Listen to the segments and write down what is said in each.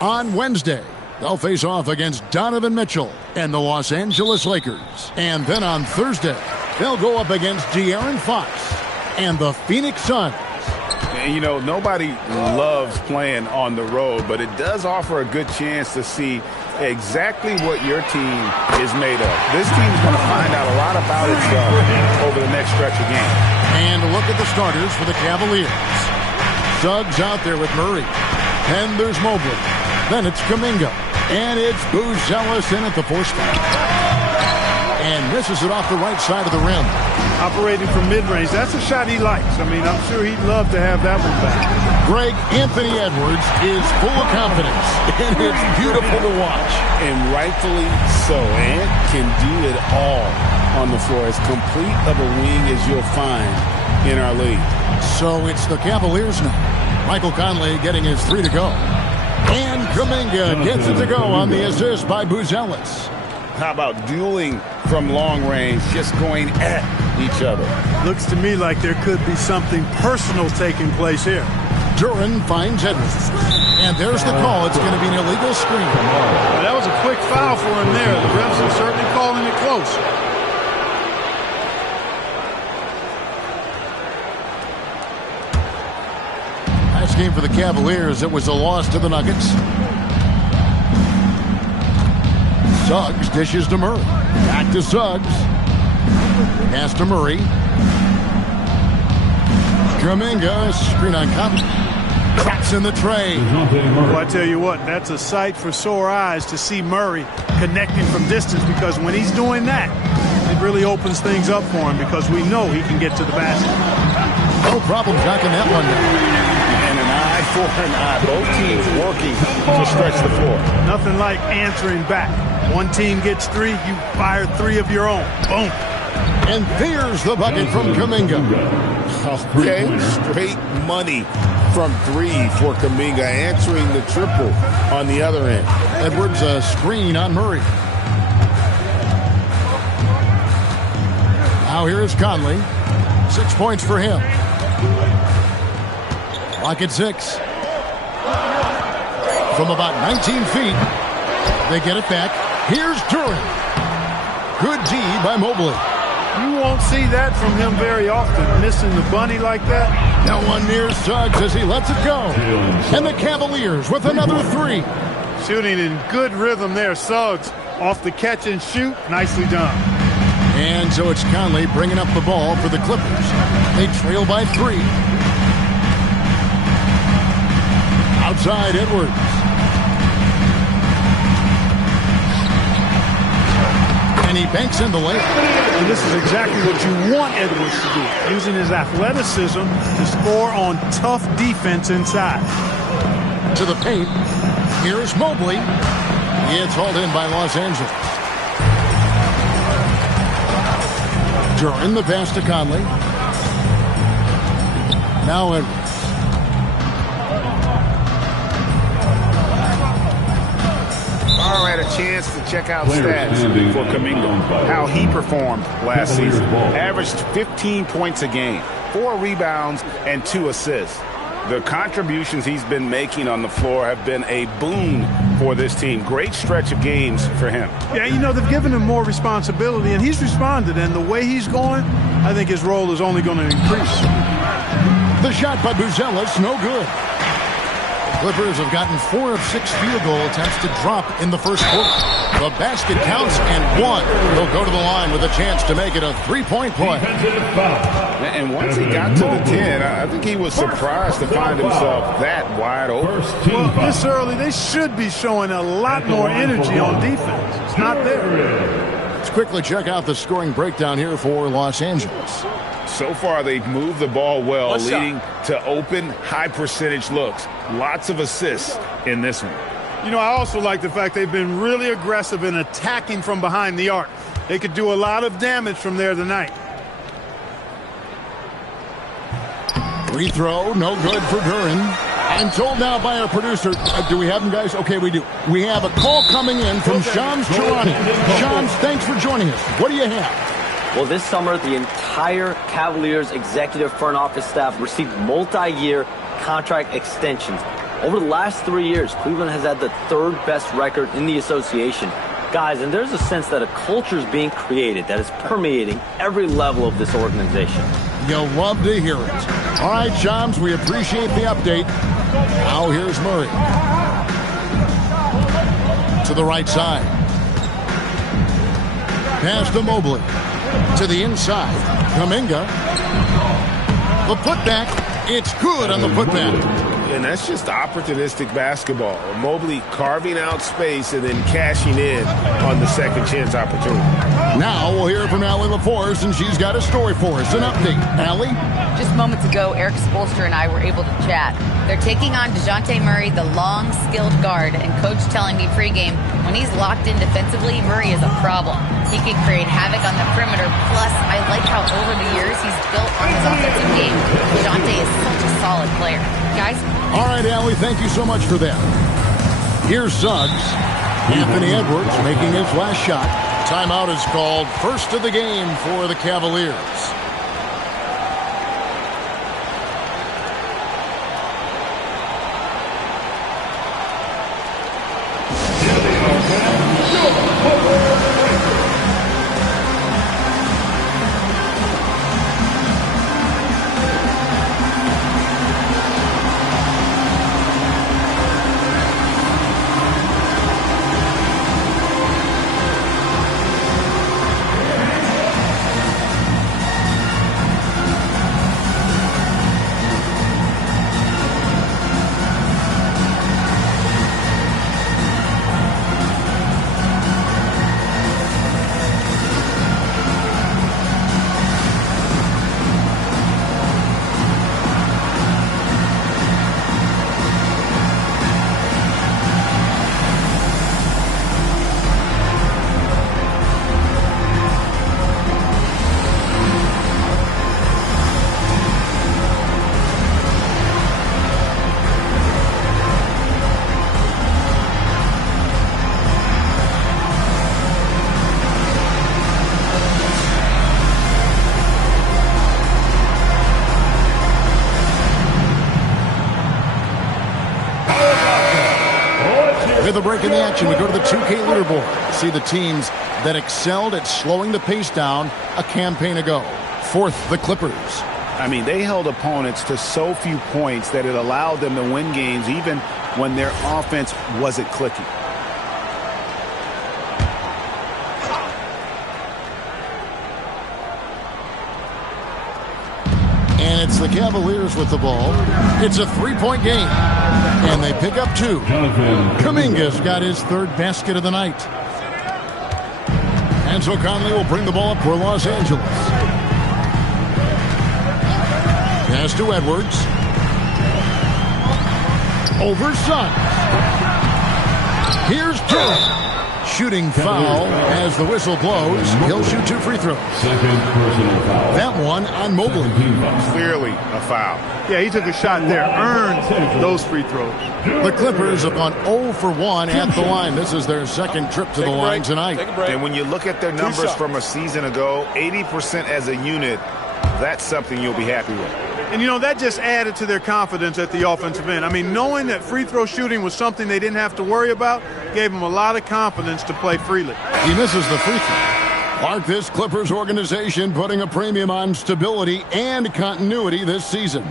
On Wednesday, they'll face off against Donovan Mitchell and the Los Angeles Lakers. And then on Thursday, they'll go up against De'Aaron Fox and the Phoenix Suns. And, you know, nobody loves playing on the road, but it does offer a good chance to see exactly what your team is made of. This team's going to find out a lot about itself over the next stretch of games. And look at the starters for the Cavaliers. Suggs out there with Murray. Then there's Mobley. Then it's Kuminga. And it's Buzelis in at the 4 spot. And misses it off the right side of the rim. Operating from mid-range. That's a shot he likes. I mean, I'm sure he'd love to have that one back. Greg, Anthony Edwards is full of confidence, and it's beautiful to watch. And rightfully so. Ant can do it all on the floor. As complete of a wing as you'll find in our league. So it's the Cavaliers now. Michael Conley getting his 3 to go. And Kuminga gets it to go on the assist by Buzelis. How about dueling from long range, just going at each other? Looks to me like there could be something personal taking place here. Duran finds Edwards. And there's the call. It's going to be an illegal screen. Well, that was a quick foul for him there. The refs are certainly calling it close. Last game for the Cavaliers, it was a loss to the Nuggets. Suggs dishes to Murray. Back to Suggs. Pass to Murray. Kuminga, screen on Conley. Cracks in the tray. Well, I tell you what, that's a sight for sore eyes to see Murray connecting from distance, because when he's doing that, it really opens things up for him, because we know he can get to the basket. No problem knocking that one down. And an eye for an eye. Both teams working to stretch the floor. Nothing like answering back. One team gets 3, you fire 3 of your own. Boom. And there's the bucket from Kuminga. Okay, straight money from 3 for Kuminga, answering the triple on the other end. Edwards a screen on Murray. Now here's Conley. 6 points for him. Clock at 6. From about 19 feet, they get it back. Here's Duran. Good D by Mobley. You won't see that from him very often, missing the bunny like that. No one near Suggs as he lets it go. And the Cavaliers with another 3. Shooting in good rhythm there. Suggs off the catch and shoot. Nicely done. And so it's Conley bringing up the ball for the Clippers. They trail by 3. Outside Edwards. And he banks in the layup. And this is exactly what you want Edwards to do, using his athleticism to score on tough defense inside. To the paint. Here's Mobley. It's hauled in by Los Angeles. Duran the pass to Conley. Now Edwards. All right, a chance to check out stats for Kuminga, how he performed last season. Averaged 15 points a game, 4 rebounds, and 2 assists. The contributions he's been making on the floor have been a boon for this team. Great stretch of games for him. Yeah, you know, they've given him more responsibility, and he's responded. And the way he's going, I think his role is only going to increase. The shot by Buzelis, no good. Clippers have gotten 4 of 6 field goal attempts to drop in the first quarter. The basket counts, and 1 will go to the line with a chance to make it a 3-point play. And once he got to the 10, I think he was surprised to find himself that wide open. Well, this early, they should be showing a lot more energy on defense. It's not there. Let's quickly check out the scoring breakdown here for Los Angeles. So far, they've moved the ball well, leading to open, high-percentage looks. Lots of assists in this one. You know, I also like the fact they've been really aggressive in attacking from behind the arc. They could do a lot of damage from there tonight. Free throw, no good for Duran. I'm told now by our producer, do we have him, guys? Okay, we do. We have a call coming in from Shams Charania. Shams, thanks for joining us. What do you have? Well, this summer, the entire Cavaliers executive front office staff received multi-year contract extensions. Over the last 3 years, Cleveland has had the 3rd best record in the association. Guys, and there's a sense that a culture is being created that is permeating every level of this organization. You'll love to hear it. All right, Shams, we appreciate the update. Now here's Murray. To the right side. Pass to Mobley. To the inside. Kuminga. The putback. It's good on the putback. And that's just opportunistic basketball. Mobley carving out space and then cashing in on the second chance opportunity. Now we'll hear from Allie LaForce, and she's got a story for us. An update. Allie? Just moments ago, Eric Spoelstra and I were able to chat. They're taking on DeJounte Murray, the long, skilled guard, and Coach telling me pregame, when he's locked in defensively, Murray is a problem. He can create havoc on the perimeter. Plus, I like how over the years he's built on his offensive game. DeJounte is such a solid player. Guys? All right, Allie, thank you so much for that. Here's Suggs. Anthony Edwards making his last shot. Timeout is called. First of the game for the Cavaliers. With a break in the action, we go to the 2K leaderboard. See the teams that excelled at slowing the pace down a campaign ago. 4th, the Clippers. I mean, they held opponents to so few points that it allowed them to win games even when their offense wasn't clicking. And it's the Cavaliers with the ball. It's a 3-point game. And they pick up 2. Kuminga's got his 3rd basket of the night. And so Conley will bring the ball up for Los Angeles. Pass to Edwards. Over Suggs. Here's Joe. Shooting foul as the whistle blows. He'll shoot 2 free throws. Second personal foul. That one on Mobley. Clearly a foul. Yeah, he took a shot there, earned those free throws. The Clippers upon 0 for 1 at the line. This is their second trip to the line tonight. And when you look at their numbers from a season ago, 80% as a unit, that's something you'll be happy with. And, you know, that just added to their confidence at the offensive end. I mean, knowing that free throw shooting was something they didn't have to worry about gave them a lot of confidence to play freely. He misses the free throw. Mark, this Clippers organization putting a premium on stability and continuity this season.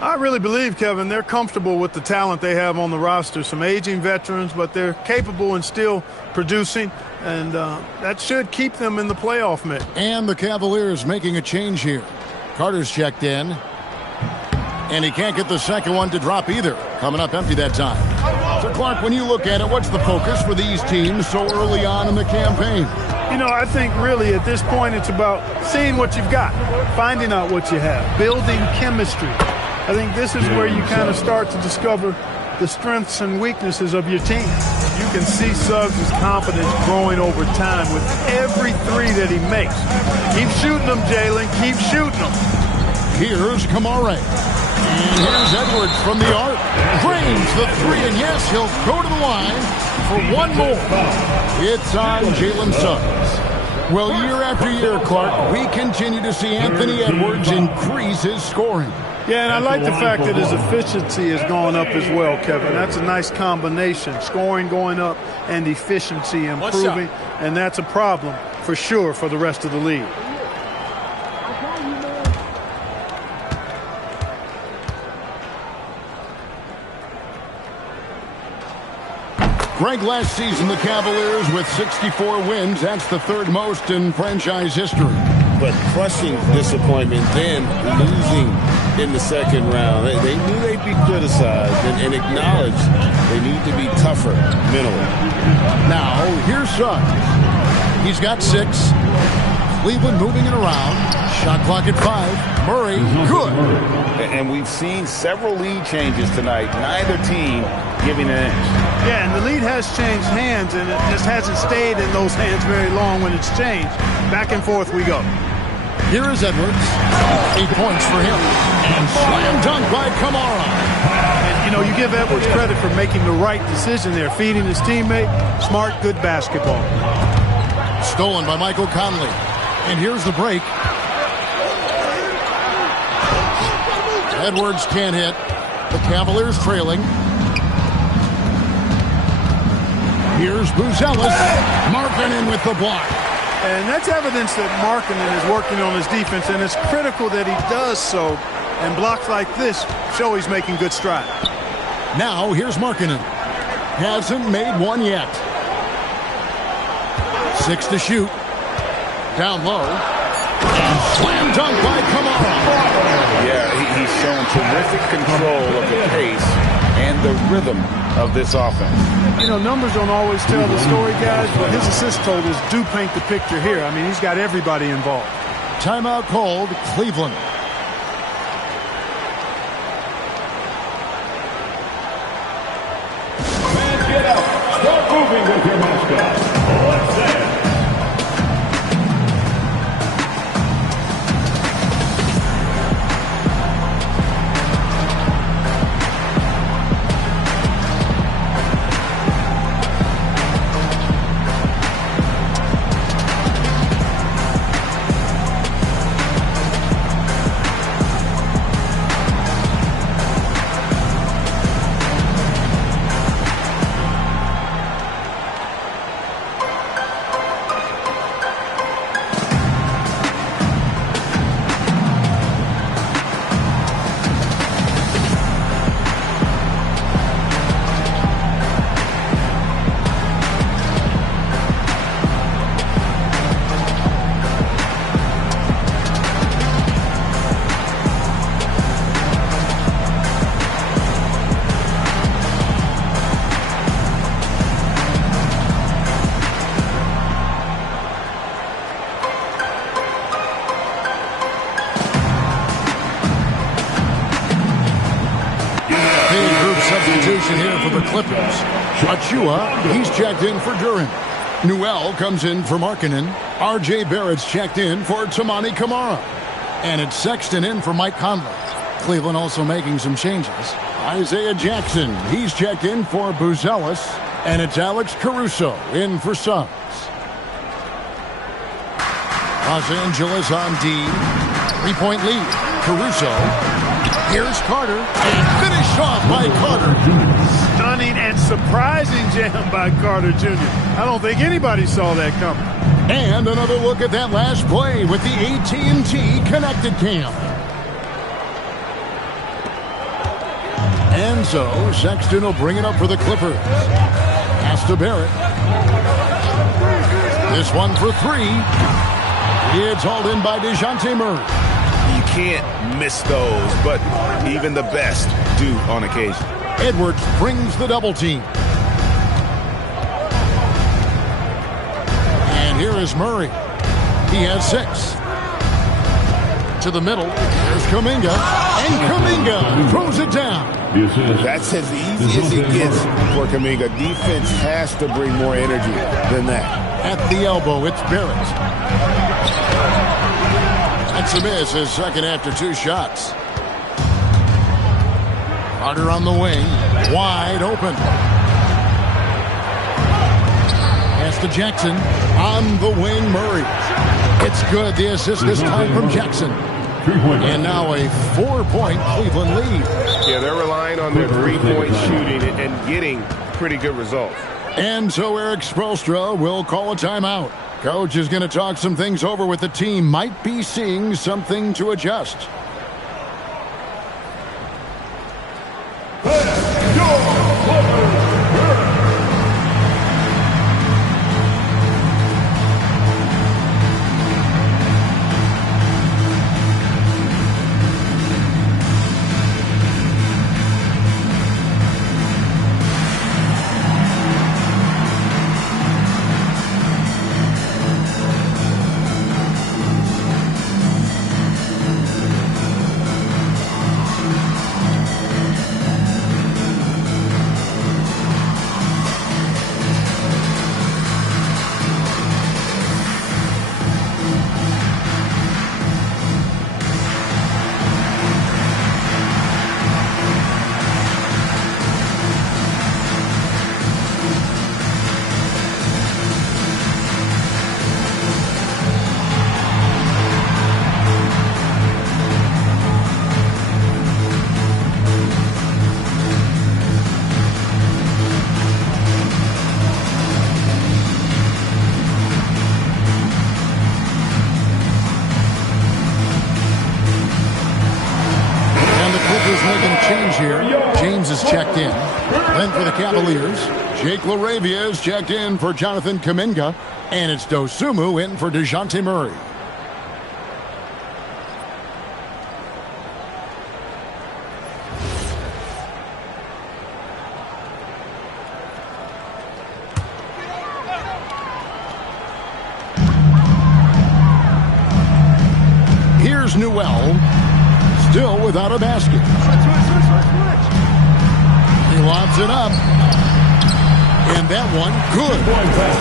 I really believe, Kevin, they're comfortable with the talent they have on the roster. Some aging veterans, but they're capable and still producing, and that should keep them in the playoff mix. And the Cavaliers making a change here. Carter's checked in, and he can't get the second one to drop either. Coming up empty that time. So, Clark, when you look at it, what's the focus for these teams so early on in the campaign? You know, I think really at this point it's about seeing what you've got, finding out what you have, building chemistry. I think this is where you kind of start to discover the strengths and weaknesses of your team. You can see Suggs' confidence growing over time with every 3 that he makes. Keep shooting them, Jalen. Keep shooting them. Here's Kamara. And here's Edwards from the arc. Drains the 3, and yes, he'll go to the line for one more. It's on Jalen Suggs. Well, year after year, Clark, we continue to see Anthony Edwards increase his scoring. Yeah, and I like the fact that his efficiency has gone up as well, Kevin. That's a nice combination. Scoring going up and efficiency improving. And that's a problem for sure for the rest of the league. Greg, last season the Cavaliers with 64 wins. That's the third most in franchise history. But crushing disappointment, then losing in the second round. They knew they'd be criticized and acknowledged they need to be tougher mentally. Now, here's Suggs. He's got 6. Cleveland moving it around. Shot clock at 5. Murray, good. And we've seen several lead changes tonight. Neither team giving an inch. Yeah, and the lead has changed hands, and it just hasn't stayed in those hands very long when it's changed. Back and forth we go. Here is Edwards. 8 points for him. And slam dunk by Kamara. And, you know, you give Edwards credit for making the right decision there, feeding his teammate. Smart, good basketball. Stolen by Michael Conley. And here's the break. Edwards can't hit. The Cavaliers trailing. Here's Buzelis. Markkanen with the block. And that's evidence that Markkanen is working on his defense, and it's critical that he does so. And blocks like this show he's making good strides. Now here's Markkanen. Hasn't made one yet. 6 to shoot. Down low. And slam dunk by Kamara. Yeah, he's shown terrific control of the pace and the rhythm of this offense. You know, numbers don't always tell the story, guys, but his assist totals do paint the picture here. I mean, he's got everybody involved. Timeout called, Cleveland. Fans, get out. Start moving with your mascot. Let's dance. Here for the Clippers. Achua, he's checked in for Duran. Newell comes in for Markkanen. R.J. Barrett's checked in for Tamani Kamara. And it's Sexton in for Mike Conley. Cleveland also making some changes. Isaiah Jackson, he's checked in for Buzelis. And it's Alex Caruso in for Suggs. Los Angeles on D. 3-point lead. Caruso. Here's Carter. And finished off by Carter. Stunning and surprising jam by Carter Jr. I don't think anybody saw that coming. And another look at that last play with the AT&T Connected Cam. And so Sexton will bring it up for the Clippers. Pass to Barrett. This one for 3. It's hauled in by DeJounte Murray. You can't miss those, but even the best do on occasion. Edwards brings the double team. And here is Murray. He has 6. To the middle. There's Kuminga. And Kuminga throws it down. That's as easy as it gets for Kuminga. Defense has to bring more energy than that. At the elbow, it's Barrett. That's a miss, his second after 2 shots. Carter on the wing, wide open. Pass to Jackson, on the wing, Murray. It's good, the assist this time from Jackson. And now a 4-point Cleveland lead. Yeah, they're relying on their three-point shooting and getting pretty good results. And so Eric Spoelstra will call a timeout. Coach is going to talk some things over with the team. Might be seeing something to adjust. James is checked in. Then for the Cavaliers, Jake LaRavia is checked in for Jonathan Kuminga. And it's Dosunmu in for DeJounte Murray. Here's Newell, still without a basket. He lobs it up. And that one, good.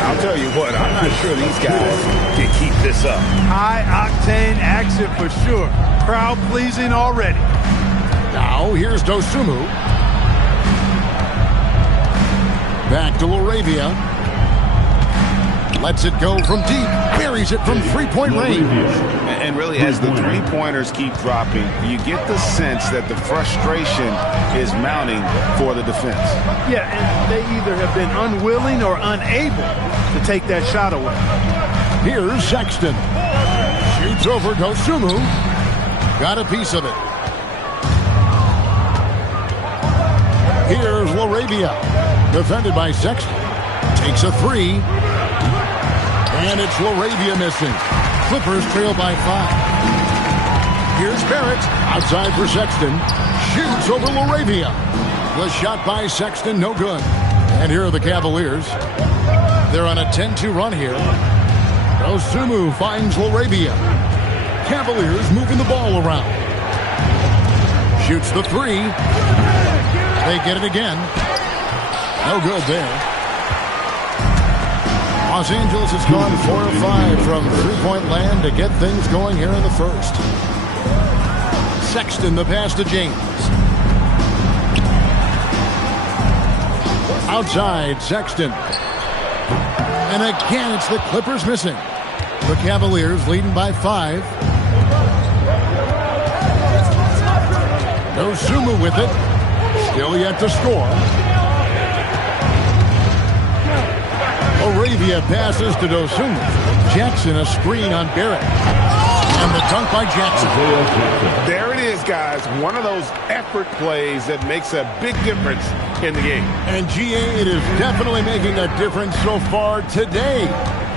I'll tell you what, I'm not sure these guys can keep this up. High-octane action for sure. Crowd-pleasing already. Now, here's Dosunmu. Back to LaRavia. Lets it go from deep. Buries it from three-point range. And really, as the three-pointers keep dropping, you get the sense that the frustration is mounting for the defense. Yeah, and they either have been unwilling or unable to take that shot away. Here's Sexton. Shoots over Dosunmu. Got a piece of it. Here's LaRavia. Defended by Sexton. Takes a three. And it's LaRavia missing. Clippers trail by 5. Here's Barrett. Outside for Sexton. Shoots over LaRavia. The shot by Sexton, no good. And here are the Cavaliers. They're on a 10-2 run here. Dosunmu finds LaRavia. Cavaliers moving the ball around. Shoots the three. They get it again. No good there. Los Angeles has gone 4 of 5 from three-point land to get things going here in the first. Sexton, the pass to James. Outside, Sexton. And again, it's the Clippers missing. The Cavaliers leading by 5. Dosunmu with it. Still yet to score. LaRavia passes to Dosunmu. Jackson a screen on Barrett. And the dunk by Jackson. There it is, guys. One of those effort plays that makes a big difference in the game. And GA, it is definitely making a difference so far today.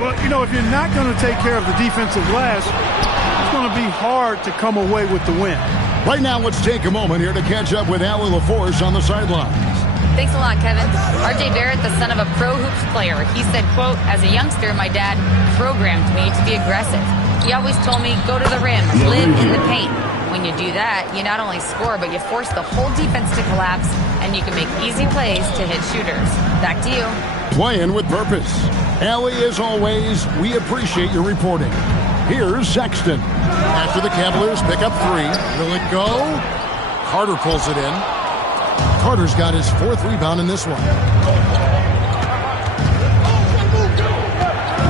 Well, you know, if you're not going to take care of the defensive glass, it's going to be hard to come away with the win. Right now, let's take a moment here to catch up with Allie LaForce on the sidelines. Thanks a lot, Kevin. RJ Barrett, the son of a pro hoops player, he said, quote, as a youngster, my dad programmed me to be aggressive. He always told me, go to the rim, live in the paint. When you do that, you not only score, but you force the whole defense to collapse, and you can make easy plays to hit shooters. Back to you. Playing with purpose. Allie, as always, we appreciate your reporting. Here's Sexton. After the Cavaliers pick up 3. Will it go? Carter pulls it in. Carter's got his 4th rebound in this one.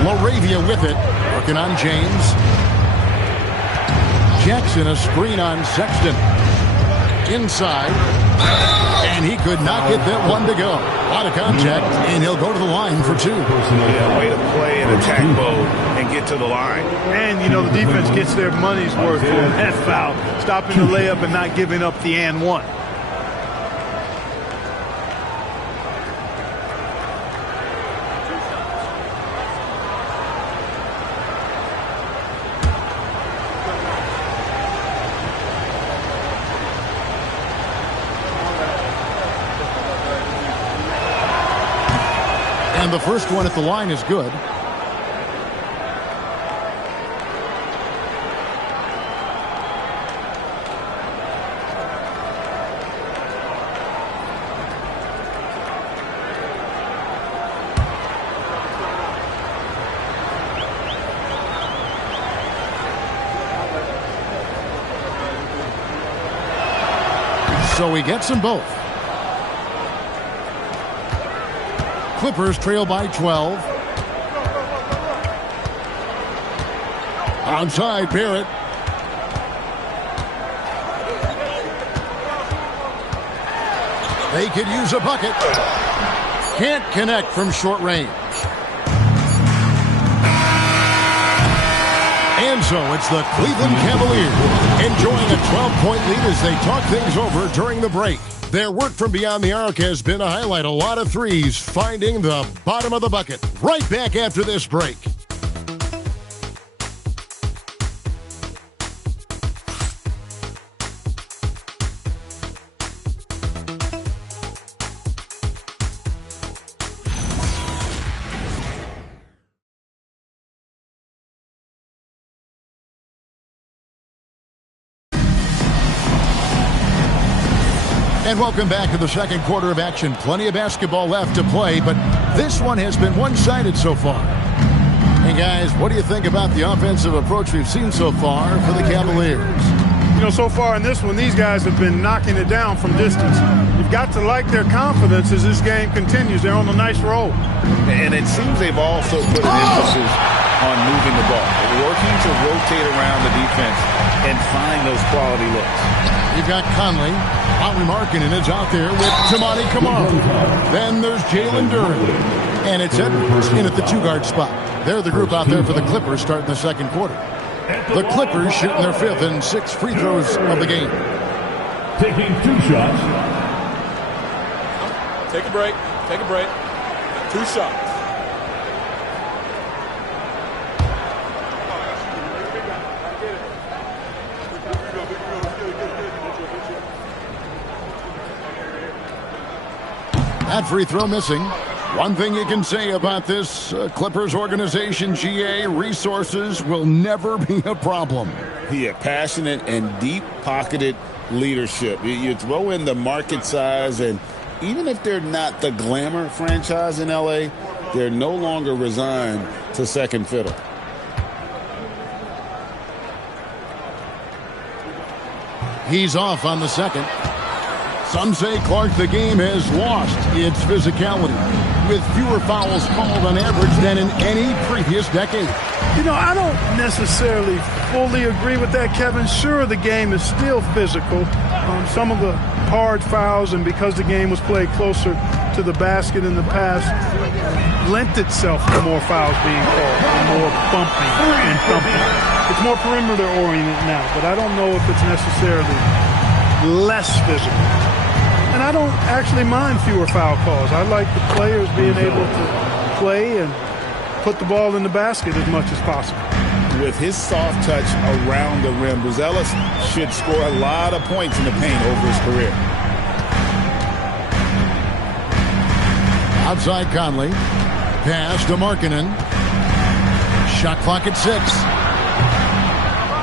LaRavia with it. Working on James. Jackson a screen on Sexton. Inside. And he could not get that one to go. A lot of contact, and he'll go to the line for 2. Yeah, way to play in attack mode and get to the line. And, you know, the defense gets their money's worth for that foul. Stopping the layup and not giving up the and one. And the first one at the line is good. So he gets them both. Clippers trail by 12. Outside, Barrett. They could use a bucket. Can't connect from short range. And so it's the Cleveland Cavaliers enjoying a 12-point lead as they talk things over during the break. Their work from beyond the arc has been to highlight a lot of threes, finding the bottom of the bucket. Right back after this break. And welcome back to the second quarter of action. Plenty of basketball left to play, but this one has been one-sided so far. Hey, guys, what do you think about the offensive approach we've seen so far for the Cavaliers? You know, so far in this one, these guys have been knocking it down from distance. You've got to like their confidence as this game continues. They're on a nice roll. And it seems they've also put an emphasis on moving the ball, working to rotate around the defense and find those quality looks. You've got Conley. Lauri Markkanen is out there with Tamani Kamara. Then there's Jalen Duren. And it's Edwards in at the 2-guard spot. They're the group out there for the Clippers starting the second quarter. The Clippers shooting their 5th and 6th free throws of the game. Taking 2 shots. Take a break. Take a break. 2 shots. That free throw missing. One thing you can say about this Clippers organization, GA, resources will never be a problem. Yeah, passionate and deep-pocketed leadership. You throw in the market size, and even if they're not the glamour franchise in L.A., they're no longer resigned to second fiddle. He's off on the second. Some say, Clark, the game has lost its physicality, with fewer fouls called on average than in any previous decade. You know, I don't necessarily fully agree with that, Kevin. Sure, the game is still physical. Some of the hard fouls, and because the game was played closer to the basket in the past, lent itself to more fouls being called, and more bumping and thumping. It's more perimeter-oriented now, but I don't know if it's necessarily less physical. And I don't actually mind fewer foul calls. I like the players being able to play and put the ball in the basket as much as possible. With his soft touch around the rim, Buzelis should score a lot of points in the paint over his career. Outside Conley. Pass to Markkanen. Shot clock at 6.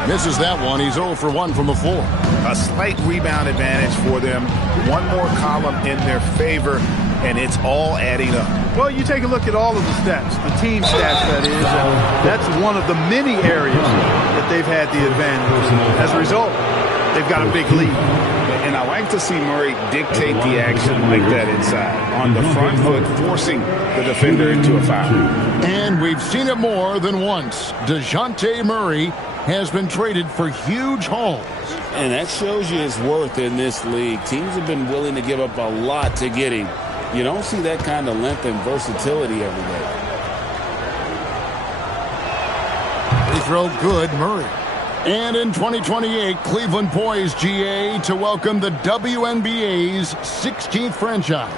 Misses that one. He's 0 for 1 from the floor. A slight rebound advantage for them. One more column in their favor, and it's all adding up. Well, you take a look at all of the stats, the team stats, that is. That's one of the many areas that they've had the advantage. As a result, they've got a big lead. And I like to see Murray dictate the action like that inside. On the front foot, forcing the defender into a foul. And we've seen it more than once. DeJounte Murray has been traded for huge hauls. And that shows you his worth in this league. Teams have been willing to give up a lot to get him. You don't see that kind of length and versatility every day. Free throw good, Murray. And in 2028, Cleveland poised, GA, to welcome the WNBA's 16th franchise.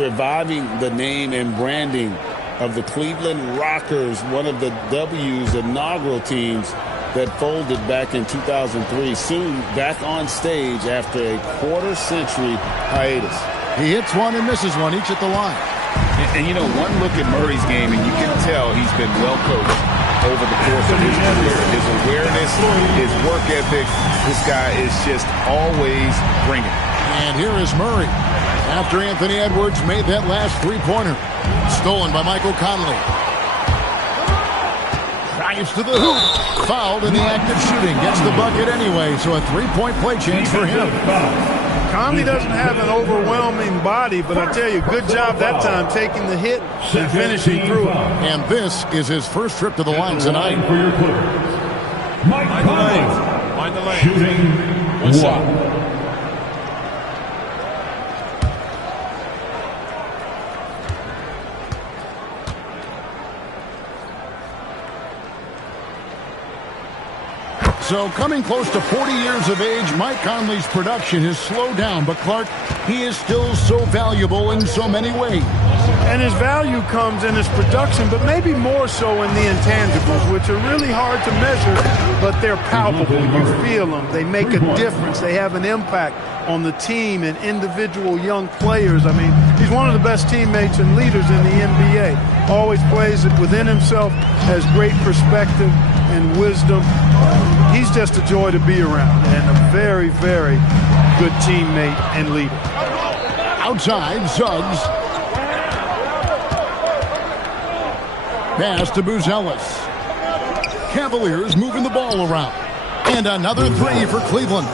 Reviving the name and branding of the Cleveland Rockers, one of the W's inaugural teams that folded back in 2003, soon back on stage after a quarter-century hiatus. He hits one and misses one, each at the line. And you know, one look at Murray's game, and you can tell he's been well coached over the course of his career. His awareness, his work ethic, this guy is just always bringing. And here is Murray after Anthony Edwards made that last three-pointer. Stolen by Michael Conley. Drives to the hoop. Fouled in the act of shooting. Gets the bucket anyway, so a three-point play chance for him. Conley doesn't have an overwhelming body, but I tell you, good job that time taking the hit and finishing through it. And this is his first trip to the line tonight. For your Clippers, Mike Conley, Mind the lane. shooting One shot. So coming close to 40 years of age, Mike Conley's production has slowed down. But Clark, he is still so valuable in so many ways. And his value comes in his production, but maybe more so in the intangibles, which are really hard to measure, but they're palpable. You feel them. They make a difference. They have an impact on the team and individual young players. I mean, he's one of the best teammates and leaders in the NBA. Always plays it within himself, has great perspective and wisdom. He's just a joy to be around and a very, very good teammate and leader. Outside, Suggs. Pass to Buzelis. Cavaliers moving the ball around. And another three for Cleveland.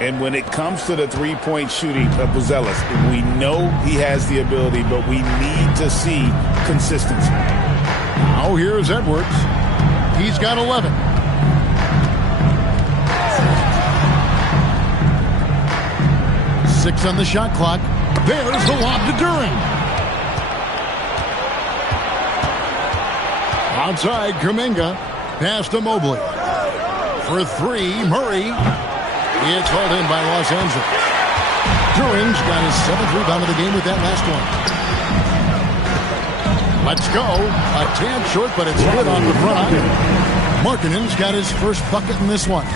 And when it comes to the three-point shooting of Buzelis, we know he has the ability, but we need to see consistency. Now here's Edwards. He's got 11. Six on the shot clock. There's the lob to Duren. Outside, Kuminga. Pass to Mobley. For three, Murray. It's hauled in by Los Angeles. Duren's got his 7th rebound of the game with that last one. Let's go. A tad short, but it's good on the front iron. Markkanen's got his first bucket in this one.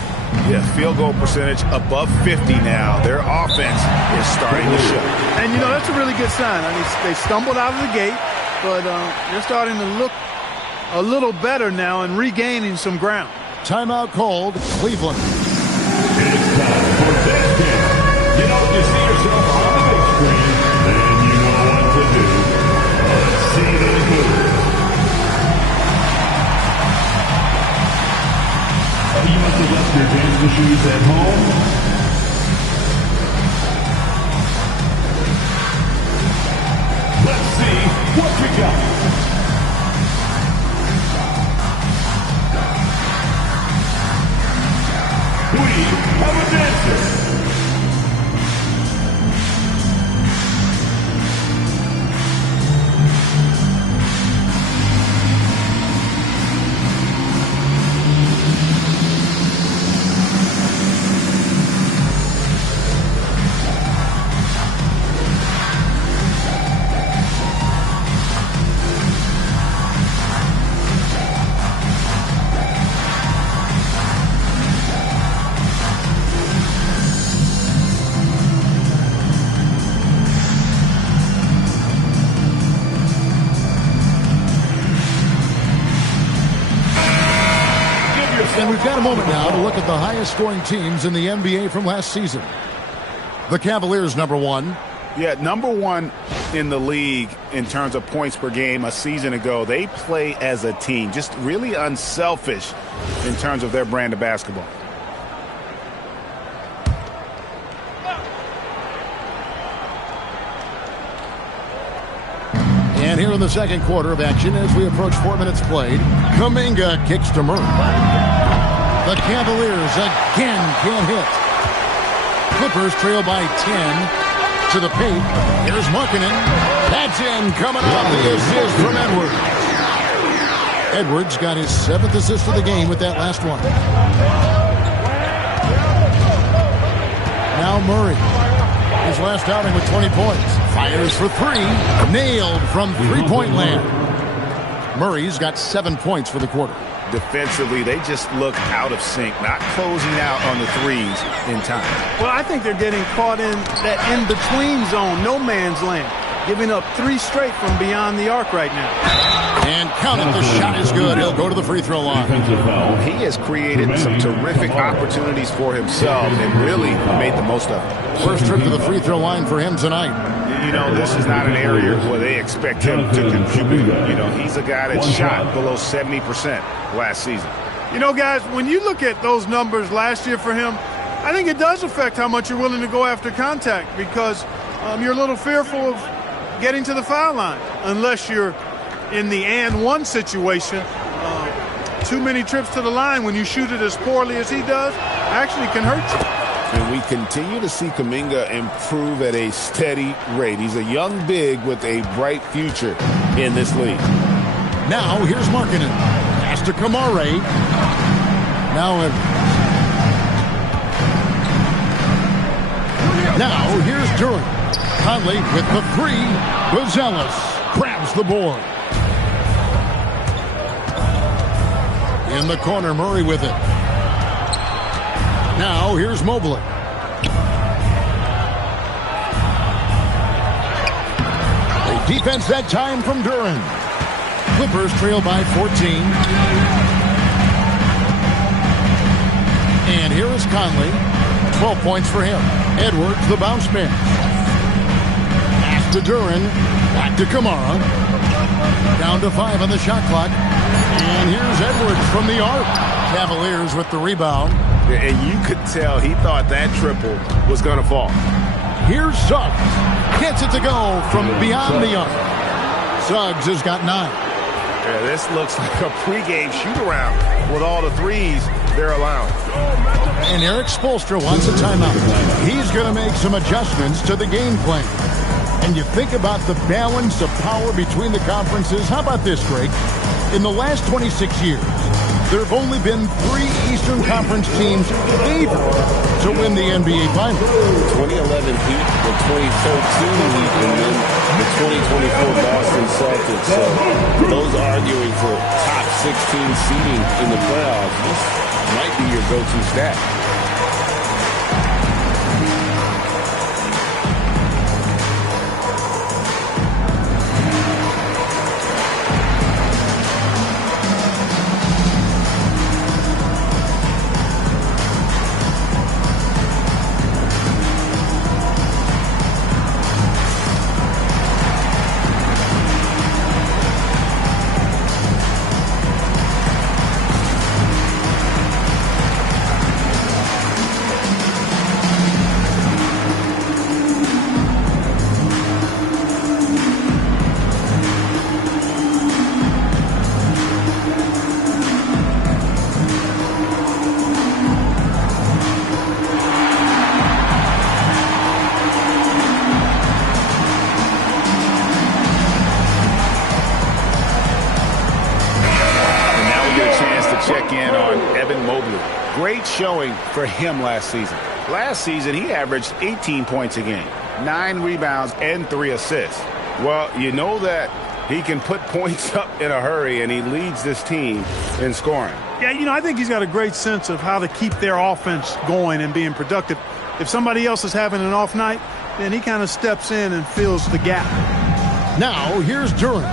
Yeah, field goal percentage above 50 now. Their offense is starting to show. And, you know, that's a really good sign. I mean, they stumbled out of the gate, but they're starting to look a little better now and regaining some ground. Timeout called, Cleveland. It's time for this game. You know, you see yourself on the big screen, then you know what to do. Let's see those moves. You must have left your dancing shoes at home. Let's see what we got. We have a dancer. And we've got a moment now to look at the highest scoring teams in the NBA from last season. The Cavaliers, number one. Yeah, number one in the league in terms of points per game a season ago. They play as a team, just really unselfish in terms of their brand of basketball. And here in the second quarter of action, as we approach 4 minutes played, Kuminga kicks to Murray. The Cavaliers again can't hit. Clippers trail by 10 to the paint. Here's Markkanen. That's in, coming off the assist from Edwards. Edwards got his 7th assist of the game with that last one. Now Murray. His last outing with 20 points. Fires for 3. Nailed from three-point land. Murray's got 7 points for the quarter. Defensively, they just look out of sync, not closing out on the threes in time. Well, I think they're getting caught in that in-between zone, no man's land, giving up 3 straight from beyond the arc right now. And count it, the shot is good. He'll go to the free throw line. He has created some terrific opportunities for himself and really made the most of it. First trip to the free throw line for him tonight. You know, this is not an area where they expect him to contribute. You know, he's a guy that shot below 70% last season. You know, guys, when you look at those numbers last year for him, I think it does affect how much you're willing to go after contact because you're a little fearful of getting to the foul line unless you're in the and one situation. Too many trips to the line when you shoot it as poorly as he does actually can hurt you. And we continue to see Kuminga improve at a steady rate. He's a young big with a bright future in this league. Now here's Markkanen. Pass to Kamare. Now here's Durant. Conley with the 3. Buzelis grabs the board. In the corner, Murray with it. Now here's Mobley. A defense that time from Durant. Clippers trail by 14. And here is Conley. 12 points for him. Edwards, the bounce pass. Pass to Durant. Back to Kamara. Down to 5 on the shot clock. And here's Edwards from the arc. Cavaliers with the rebound. And you could tell he thought that triple was going to fall. Here's Suggs. Gets it to go from beyond the arc. Suggs has got 9. Yeah, this looks like a pregame shoot-around with all the threes they're allowing. And Eric Spoelstra wants a timeout. He's going to make some adjustments to the game plan. And you think about the balance of power between the conferences. How about this, Greg? In the last 26 years, there have only been 3 Eastern Conference teams favored to win the NBA Finals. 2011 Heat, the 2013 Heat, and then the 2024 Boston Celtics. So those arguing for top 16 seeding in the playoffs, this might be your go-to stat. Great showing for him last season. Last season, he averaged 18 points a game, 9 rebounds, and 3 assists. Well, you know that he can put points up in a hurry, and he leads this team in scoring. Yeah, you know, I think he's got a great sense of how to keep their offense going and being productive. If somebody else is having an off night, then he kind of steps in and fills the gap. Now, here's Durant.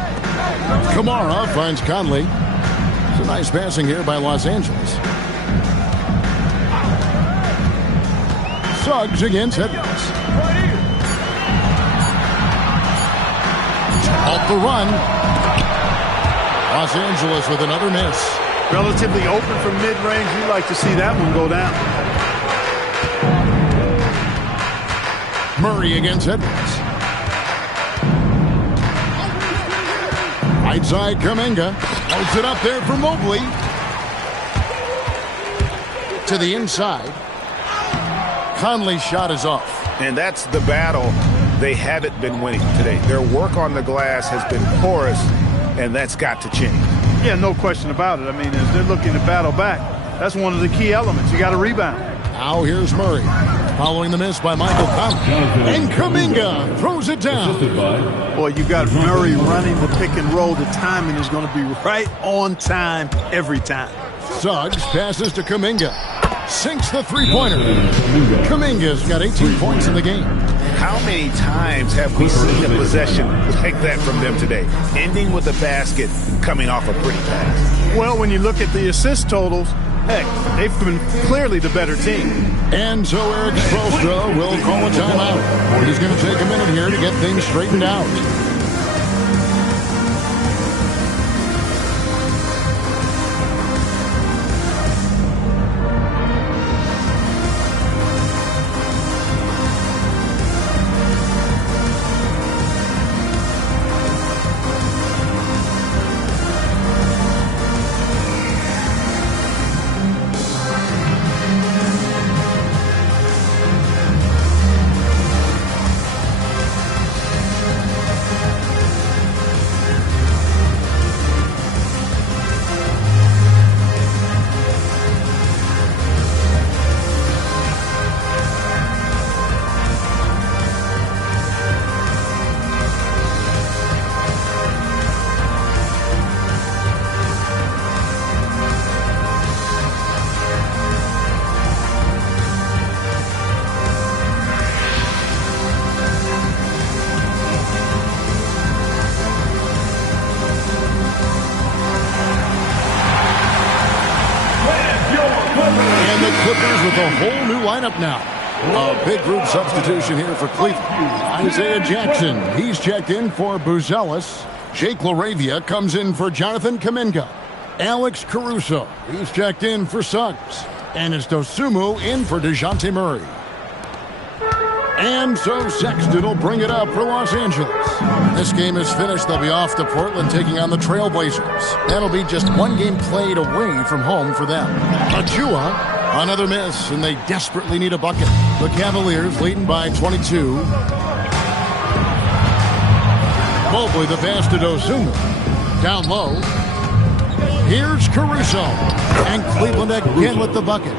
Kamara finds Conley. It's a nice passing here by Los Angeles. Suggs against Edwards. Off the run. Los Angeles with another miss. Relatively open from mid-range. You'd like to see that one go down. Murray against Edwards. Right side, Kuminga. Holds it up there for Mobley. to the inside. Conley's shot is off. And that's the battle they haven't been winning today. Their work on the glass has been porous, and that's got to change. Yeah, no question about it. I mean, as they're looking to battle back, that's one of the key elements. You got to rebound. Now here's Murray. Following the miss by Michael Conley. And Kuminga throws it down. Boy, you got Murray running the pick and roll. The timing is going to be right on time every time. Suggs passes to Kuminga. Sinks the three-pointer. Kuminga's got 18 points in the game. How many times have we seen a possession like that from them today? Ending with a basket, coming off a pretty pass. Well, when you look at the assist totals, heck, they've been clearly the better team. And so Eric Spoelstra will call a timeout. He's going to take a minute here to get things straightened out. With a whole new lineup now. A big group substitution here for Cleveland. Isaiah Jackson, he's checked in for Buzelis. Jake LaRavia comes in for Jonathan Kuminga. Alex Caruso, he's checked in for Suggs. And it's Dosunmu in for DeJounte Murray. And so Sexton will bring it up for Los Angeles. This game is finished. They'll be off to Portland taking on the Trailblazers. That'll be just one game played away from home for them. Achua, another miss, and they desperately need a bucket. The Cavaliers leading by 22. Mobley the pass to Dosunmu. Down low. Here's Caruso. And Cleveland again with the bucket.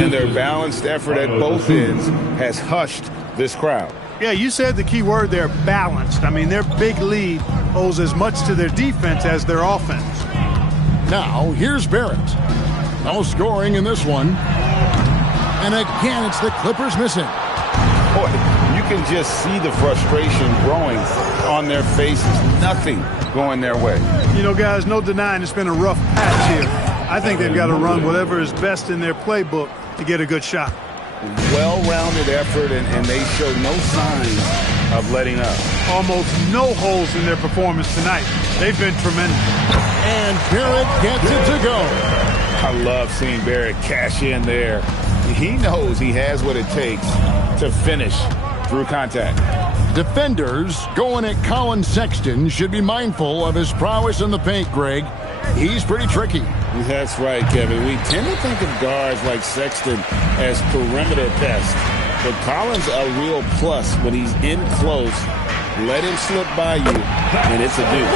And their balanced effort at both ends has hushed this crowd. Yeah, you said the key word there, balanced. I mean, their big lead owes as much to their defense as their offense. Now, here's Barrett. No scoring in this one. And again, it's the Clippers missing. Boy, you can just see the frustration growing on their faces. Nothing going their way. You know, guys, no denying it's been a rough patch here. I think they've got to run whatever is best in their playbook to get a good shot. Well-rounded effort, and they show no signs of letting up. Almost no holes in their performance tonight. They've been tremendous. And Barrett gets it to go. I love seeing Barrett cash in there. He knows he has what it takes to finish through contact. Defenders going at Colin Sexton should be mindful of his prowess in the paint, Greg. He's pretty tricky. That's right, Kevin. We tend to think of guards like Sexton as perimeter pests, but Collins a real plus when he's in close. Let him slip by you, and it's a deuce.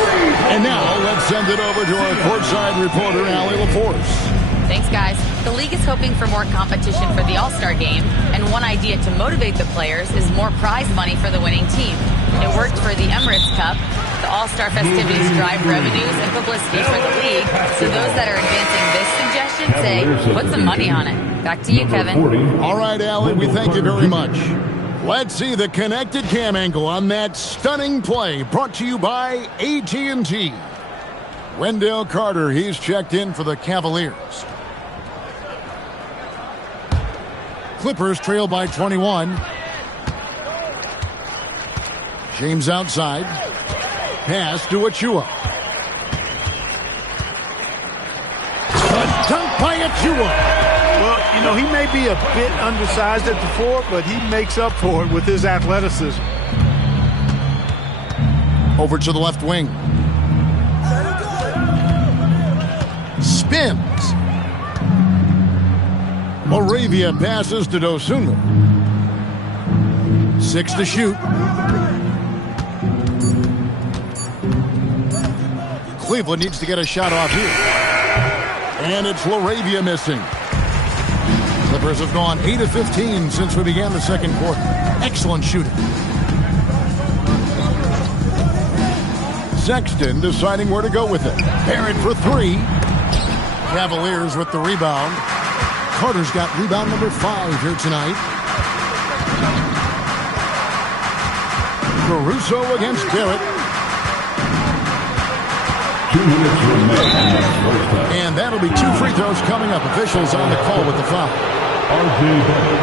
And now let's send it over to our courtside reporter, Allie LaForce. Thanks, guys. The league is hoping for more competition for the All-Star game, and one idea to motivate the players is more prize money for the winning team. It worked for the Emirates Cup. The All-Star festivities drive revenues and publicity for the league, so those that are advancing this suggestion say, put some money on it. Back to you, Kevin. All right, Allie, we thank you very much. Let's see the connected cam angle on that stunning play brought to you by AT&T. Wendell Carter, he's checked in for the Cavaliers. Clippers trail by 21. James outside. Pass to Achua. A dunk by Achua. Well, you know, he may be a bit undersized at the four, but he makes up for it with his athleticism. Over to the left wing. Spins. Moravia passes to Dosunmu. 6 to shoot. Cleveland needs to get a shot off here. And it's Laravia missing. Clippers have gone 8 of 15 since we began the second quarter. Excellent shooting. Sexton deciding where to go with it. Barrett for 3. Cavaliers with the rebound. Carter's got rebound number 5 here tonight. Caruso against Barrett. 2 minutes remaining. And that'll be 2 free throws coming up. Officials on the call with the foul. R.J. Barrett,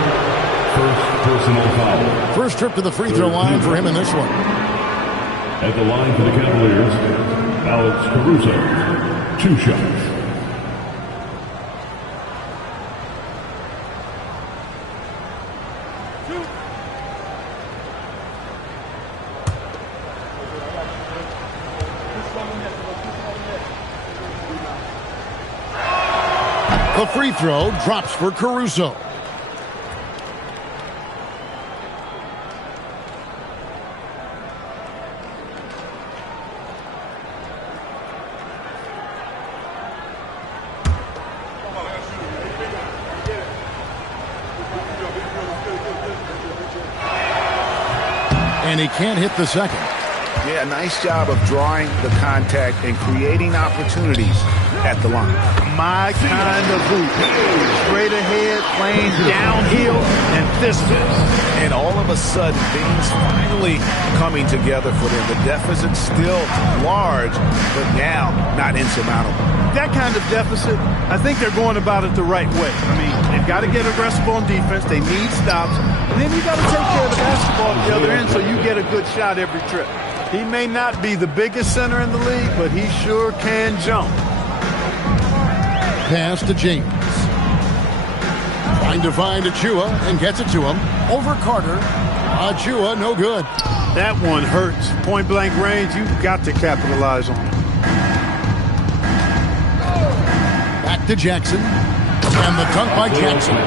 first personal foul. First trip to the free throw line for him in this one. At the line for the Cavaliers, Alex Caruso, 2 shots. The free throw drops for Caruso. And he can't hit the second. Yeah, nice job of drawing the contact and creating opportunities at the line. My kind of hoop. Straight ahead, playing downhill, and this. And all of a sudden, things finally coming together for them. The deficit's still large, but now not insurmountable. That kind of deficit, I think they're going about it the right way. I mean, they've got to get aggressive on defense. They need stops. And then you got to take care of the basketball at the other end so you get a good shot every trip. He may not be the biggest center in the league, but he sure can jump. Pass to James. Trying to find Achua and gets it to him. Over Carter. Achua, no good. That one hurts. Point blank range, you've got to capitalize on it. Back to Jackson. And the dunk by Jackson.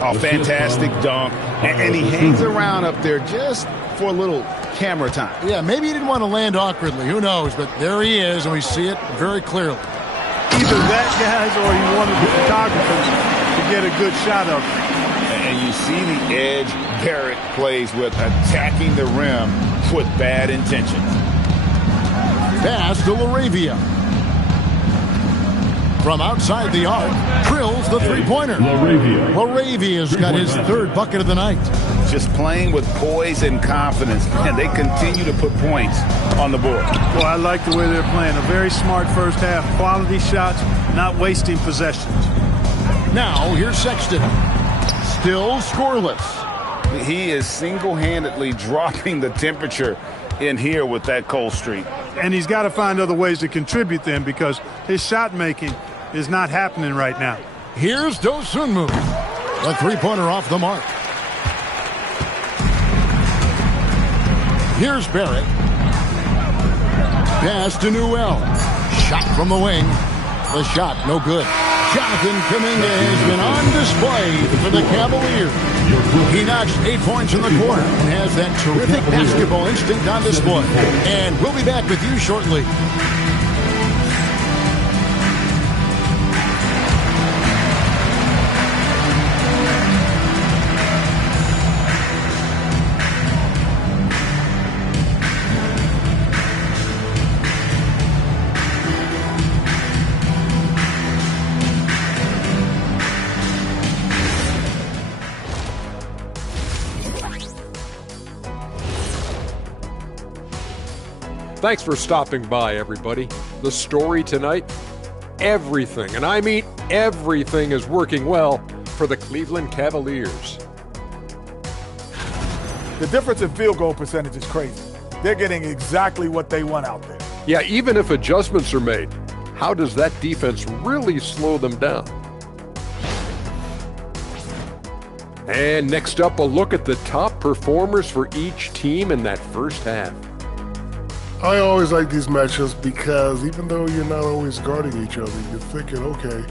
Oh, fantastic dunk. And he hangs around up there just for a little camera time. Yeah, maybe he didn't want to land awkwardly. Who knows? But there he is, and we see it very clearly. Either that, guys, or he wanted the photographers to get a good shot of it. And you see the edge Barrett plays with, attacking the rim with bad intentions. Pass to Laravia. From outside the arc, drills the three-pointer. Laravia's got his 3rd bucket of the night. Just playing with poise and confidence, and they continue to put points on the board. Well, I like the way they're playing. A very smart first half. Quality shots, not wasting possessions. Now, here's Sexton. Still scoreless. He is single-handedly dropping the temperature in here with that cold streak. And he's got to find other ways to contribute then, because his shot making is not happening right now. Here's Dosunmu. The three-pointer off the mark. Here's Barrett. Pass to Newell. Shot from the wing. The shot, no good. Jonathan Kuminga has been on display for the Cavaliers. He notched 8 points in the quarter and has that terrific basketball instinct on display. And we'll be back with you shortly. Thanks for stopping by, everybody. The story tonight, everything, and I mean everything, is working well for the Cleveland Cavaliers. The difference in field goal percentage is crazy. They're getting exactly what they want out there. Yeah, even if adjustments are made, how does that defense really slow them down? And next up, a look at the top performers for each team in that first half. I always like these matchups because even though you're not always guarding each other, you're thinking, okay,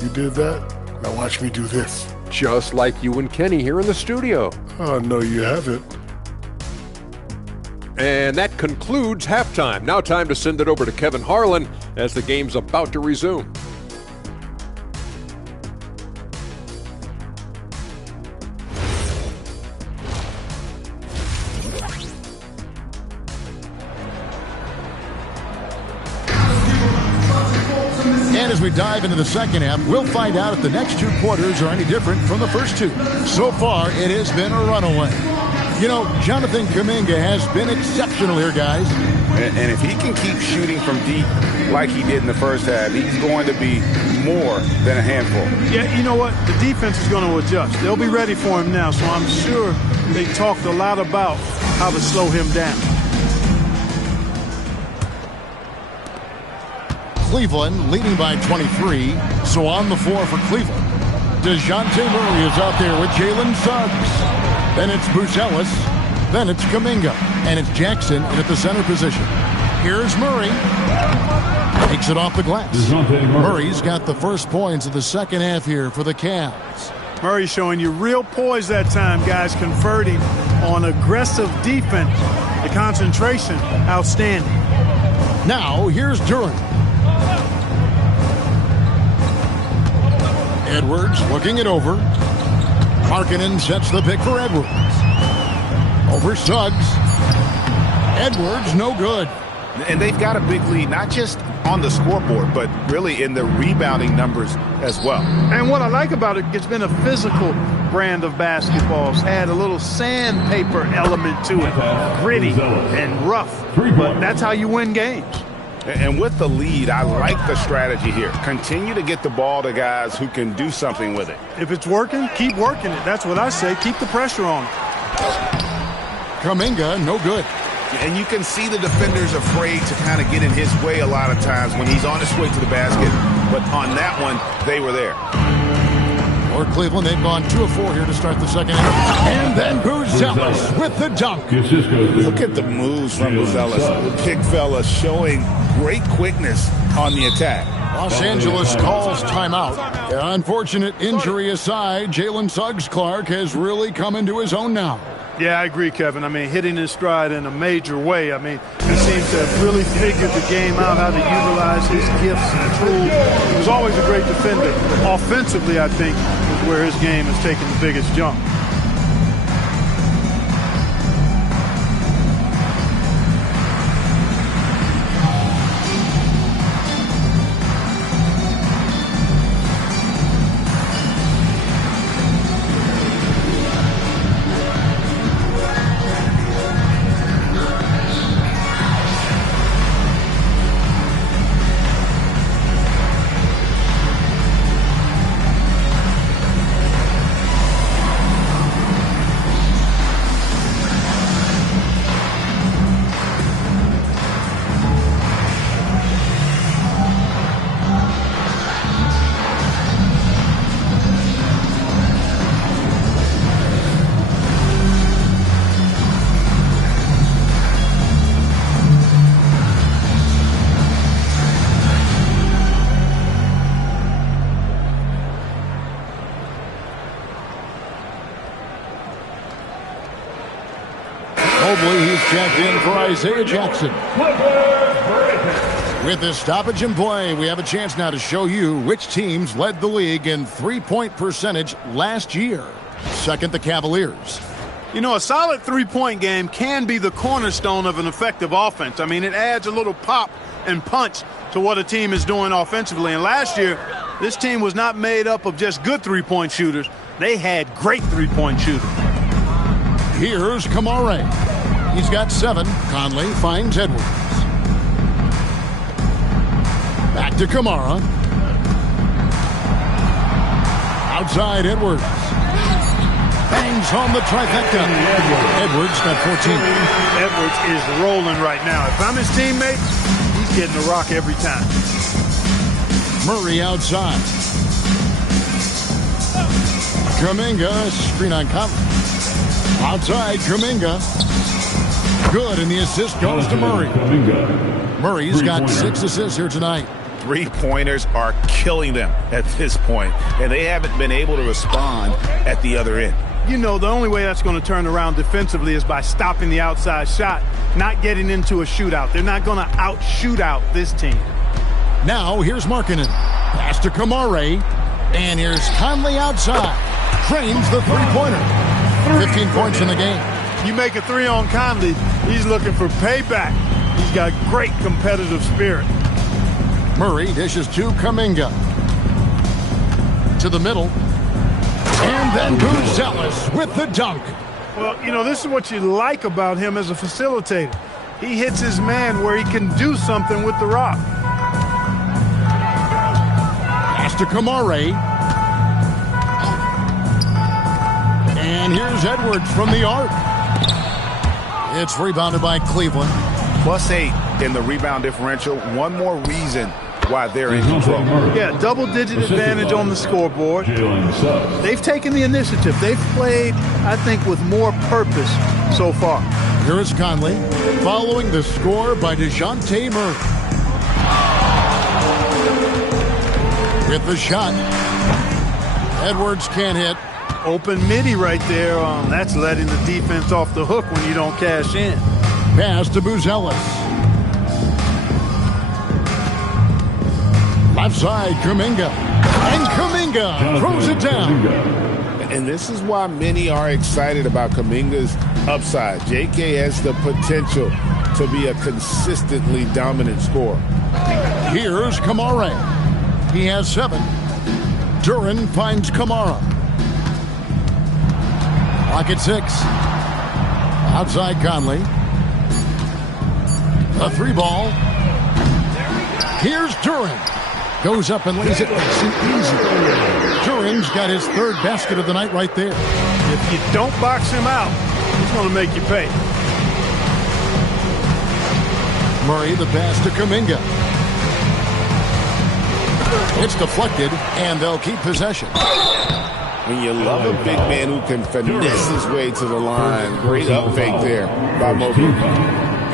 you did that, Now watch me do this. Just like you and Kenny here in the studio. Oh, no, you haven't. And that concludes halftime. Now time to send it over to Kevin Harlan as the game's about to resume. And as we dive into the second half, we'll find out if the next two quarters are any different from the first two. So far, it has been a runaway. You know, Jonathan Kuminga has been exceptional here, guys. And if he can keep shooting from deep like he did in the first half, he's going to be more than a handful. Yeah, you know what? The defense is going to adjust. They'll be ready for him now, so I'm sure they talked a lot about how to slow him down. Cleveland leading by 23. So on the floor for Cleveland, DeJounte Murray is out there with Jalen Suggs. Then it's Buzelis. Then it's Kuminga. And it's Jackson at the center position. Here's Murray. Takes it off the glass. Murray's got the first points of the second half here for the Cavs. Murray showing you real poise that time, guys, converting on aggressive defense. The concentration, outstanding. Now, here's Durant. Edwards looking it over. Markkanen sets the pick for Edwards. Over Suggs. Edwards, no good. And they've got a big lead, not just on the scoreboard, but really in the rebounding numbers as well. And what I like about it, it's been a physical brand of basketball. It's had a little sandpaper element to it. Gritty and rough. But that's how you win games. And with the lead, I like the strategy here. Continue to get the ball to guys who can do something with it. If it's working, keep working it. That's what I say. Keep the pressure on it. Kuminga, no good. And you can see the defenders afraid to kind of get in his way a lot of times when he's on his way to the basket. But on that one, they were there. For Cleveland, they've gone 2 of 4 here to start the second half. And then Buzelis with the dunk. Look at the moves from Buzelis. Big fella showing great quickness on the attack. Los Angeles calls timeout. Unfortunate injury aside, Jalen Suggs-Clark has really come into his own now. Yeah, I agree, Kevin. I mean, hitting his stride in a major way. I mean, he seems to have really figured the game out, how to utilize his gifts and tools. He was always a great defender. Offensively, I think, is where his game has taken the biggest jump. He's checked in for Isaiah Jackson. With this stoppage in play, we have a chance now to show you which teams led the league in three-point percentage last year. Second, the Cavaliers. You know, a solid three-point game can be the cornerstone of an effective offense. I mean, it adds a little pop and punch to what a team is doing offensively. And last year, this team was not made up of just good three-point shooters. They had great three-point shooters. Here's Kamara. He's got 7. Conley finds Edwards. Back to Kamara. Outside Edwards. Bangs on the trifecta. Edwards got 14. Edwards is rolling right now. If I'm his teammate, he's getting the rock every time. Murray outside. Kuminga, screen on Conley. Outside, Kuminga. Good, and the assist goes to Murray. Murray's got 6 assists here tonight. Three-pointers are killing them at this point, and they haven't been able to respond at the other end. You know, the only way that's going to turn around defensively is by stopping the outside shot, not getting into a shootout. They're not going to out-shootout this team. Now, here's Markkanen. Pass to Kamare. And here's Conley outside. Drains the three-pointer. 15 points in the game. You make a three on Conley, he's looking for payback. He's got great competitive spirit. Murray dishes to Kuminga. To the middle. And then Buzelis with the dunk. Well, you know, this is what you like about him as a facilitator. He hits his man where he can do something with the rock. Pass to Kamare. And here's Edwards from the arc. It's rebounded by Cleveland. +8 in the rebound differential. One more reason why they're in control. Yeah, double-digit advantage on the scoreboard. They've taken the initiative. They've played, I think, with more purpose so far. Here is Conley, following the score by DeJounte Murray. With the shot. Edwards can't hit. Open midi right there. That's letting the defense off the hook when you don't cash in. Pass to Buzelis. Left side, Kuminga. And Kuminga throws it down. And this is why many are excited about Kuminga's upside. JK has the potential to be a consistently dominant scorer. Here's Kamara. He has 7. Duran finds Kamara. Lock at 6. Outside Conley. A 3-ball. Here's Duran. Goes up and lays it nice and easy. Duran's got his 3rd basket of the night right there. If you don't box him out, he's going to make you pay. Murray, the pass to Kuminga. It's deflected, and they'll keep possession. When you love a big man who can finesse his way to the line, great up fake there by Mobley.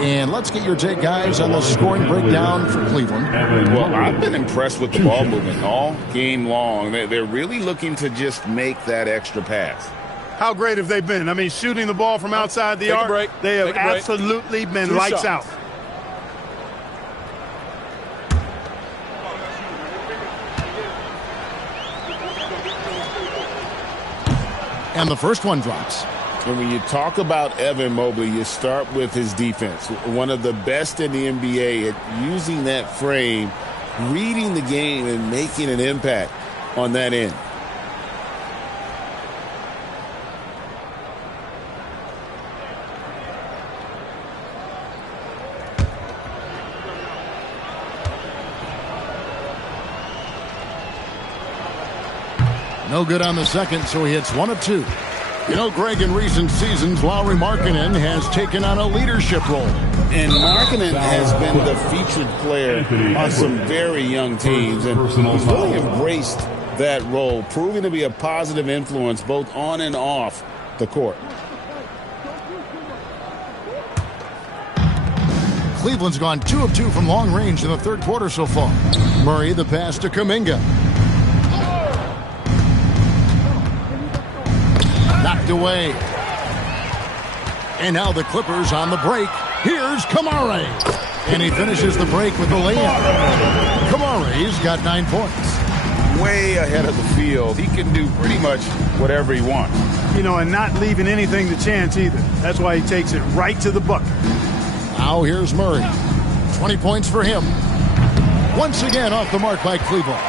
And let's get your take, guys, on the scoring breakdown for Cleveland. Well, I've been impressed with the ball movement all game long. They're really looking to just make that extra pass. How great have they been? I mean, shooting the ball from outside the arc, they have absolutely been lights out. And the first one drops. And when you talk about Evan Mobley, you start with his defense. One of the best in the NBA at using that frame, reading the game, and making an impact on that end. No good on the second, so he hits 1 of 2. You know, Greg, in recent seasons, Lauri Markkanen has taken on a leadership role. And Markkanen has been the featured player on some very young teams, and he's really embraced that role, proving to be a positive influence both on and off the court. Cleveland's gone 2 of 2 from long range in the 3rd quarter so far. Murray, the pass to Kuminga. Knocked away. And now the Clippers on the break. Here's Kamare. And he finishes the break with the layup. Kamare's got 9 points. Way ahead of the field. He can do pretty much whatever he wants. You know, and not leaving anything to chance either. That's why he takes it right to the bucket. Now here's Murray. 20 points for him. Once again off the mark by Cleveland.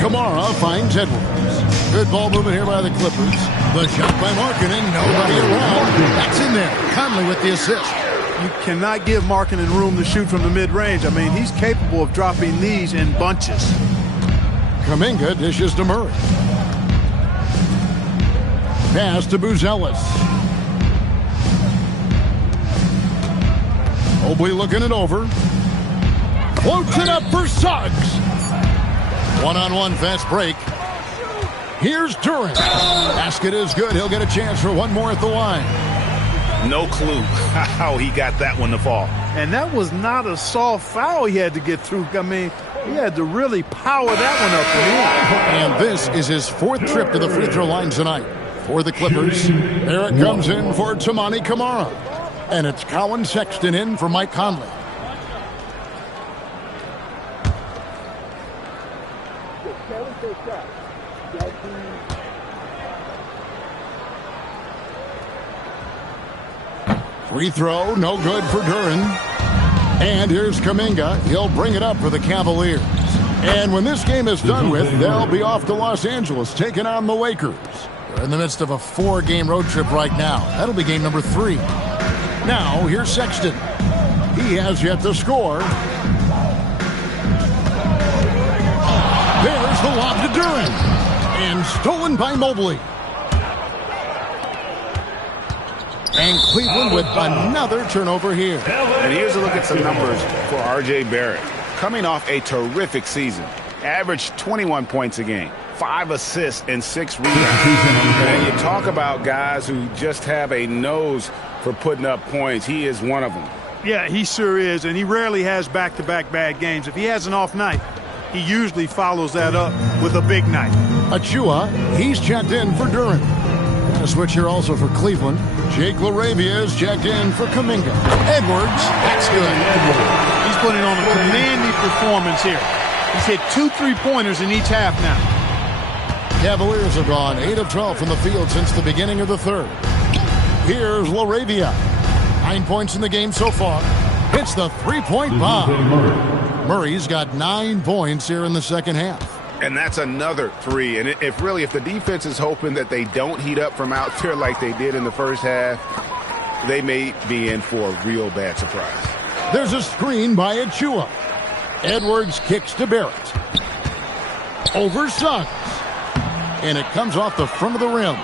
Kamara finds Edwards. Good ball movement here by the Clippers. The shot by Markkanen. Nobody around. That's in there. Conley with the assist. You cannot give Markkanen room to shoot from the mid-range. I mean, he's capable of dropping these in bunches. Kuminga dishes to Murray. Pass to Buzelis. Mobley looking it over. Floats it up for Suggs. One-on-one fast break. Here's Duran. Basket is good. He'll get a chance for one more at the line. No clue how he got that one to fall. And that was not a soft foul he had to get through. I mean, he had to really power that one up and in. And this is his 4th trip to the free throw line tonight. For the Clippers, there it comes in for Toumani Camara. And it's Colin Sexton in for Mike Conley. Free throw, no good for Duren. And here's Kuminga. He'll bring it up for the Cavaliers. And when this game is done with, they'll be off to Los Angeles, taking on the Lakers. They're in the midst of a 4-game road trip right now. That'll be game number 3. Now, here's Sexton. He has yet to score. There's the lob to Duren. And stolen by Mobley. And Cleveland with another turnover here. And here's a look at some numbers for R.J. Barrett. Coming off a terrific season. Averaged 21 points a game, 5 assists, and 6 rebounds. And you talk about guys who just have a nose for putting up points. He is one of them. Yeah, he sure is, and he rarely has back-to-back bad games. If he has an off night, he usually follows that up with a big night. Achua, he's checked in for Duren. And a switch here also for Cleveland. Jake LaRavia is checked in for Kuminga. Edwards, that's good. He's putting on a commanding performance here. He's hit 2 3-pointers in each half now. Cavaliers have gone 8 of 12 from the field since the beginning of the 3rd. Here's LaRavia. 9 points in the game so far. Hits the 3-point bomb. Murray's got 9 points here in the second half. And that's another 3. And if the defense is hoping that they don't heat up from out there like they did in the first half, they may be in for a real bad surprise. There's a screen by Achua. Edwards kicks to Barrett. Over Suggs. And it comes off the front of the rim.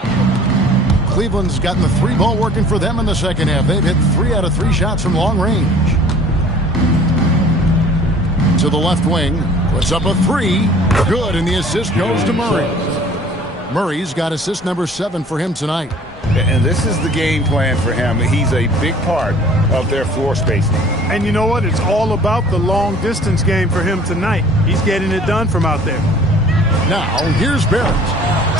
Cleveland's gotten the 3-ball working for them in the second half. They've hit 3 out of 3 shots from long range. To the left wing. Puts up a 3. Good, and the assist goes to Murray. Murray's got assist number 7 for him tonight. And this is the game plan for him. He's a big part of their floor spacing. And you know what? It's all about the long-distance game for him tonight. He's getting it done from out there. Now, here's Barrett.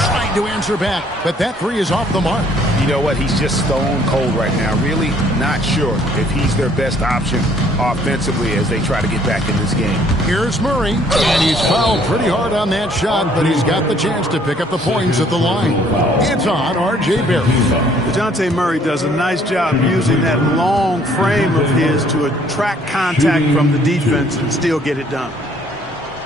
Trying to answer back, but that 3 is off the mark. You know what? He's just stone cold right now. Really not sure if he's their best option offensively as they try to get back in this game. Here's Murray, and he's fouled pretty hard on that shot, but he's got the chance to pick up the points at the line. It's on R.J. Barrett. DeJounte Murray does a nice job using that long frame of his to attract contact from the defense and still get it done.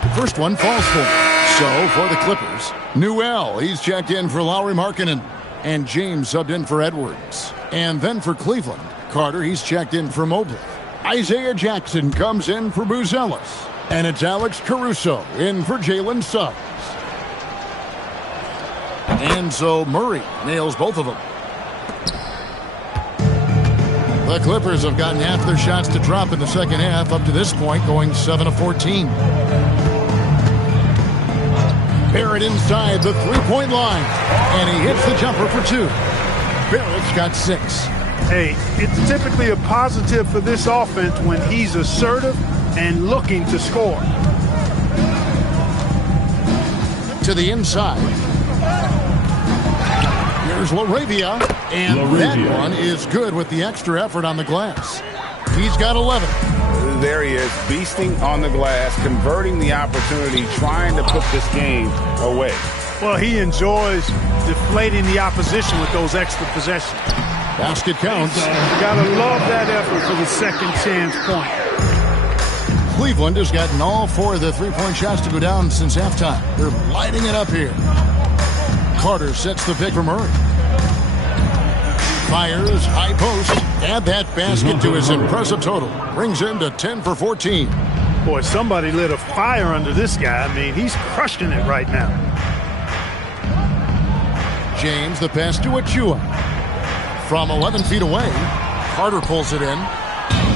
The first one falls for him. So, for the Clippers, Newell, he's checked in for Lauri Markkanen. And James subbed in for Edwards. And then for Cleveland, Carter, he's checked in for Mobley. Isaiah Jackson comes in for Buzelis. And it's Alex Caruso in for Jalen Suggs. And so Murray nails both of them. The Clippers have gotten half their shots to drop in the second half up to this point, going 7 of 14. Barrett inside the 3-point line, and he hits the jumper for 2. Barrett's got 6. Hey, it's typically a positive for this offense when he's assertive and looking to score. To the inside. Here's LaRavia, and that one is good with the extra effort on the glass. He's got 11. There he is, beasting on the glass, converting the opportunity, trying to put this game away. Well, he enjoys deflating the opposition with those extra possessions. Basket counts. You gotta love that effort for the second chance point. Cleveland has gotten all 4 of the 3-point shots to go down since halftime. They're lighting it up here. Carter sets the pick for Murray. Fires, high post, add that basket to his impressive total. Brings him to 10 for 14. Boy, somebody lit a fire under this guy. I mean, he's crushing it right now. James, the pass to Achua. From 11 feet away, Carter pulls it in.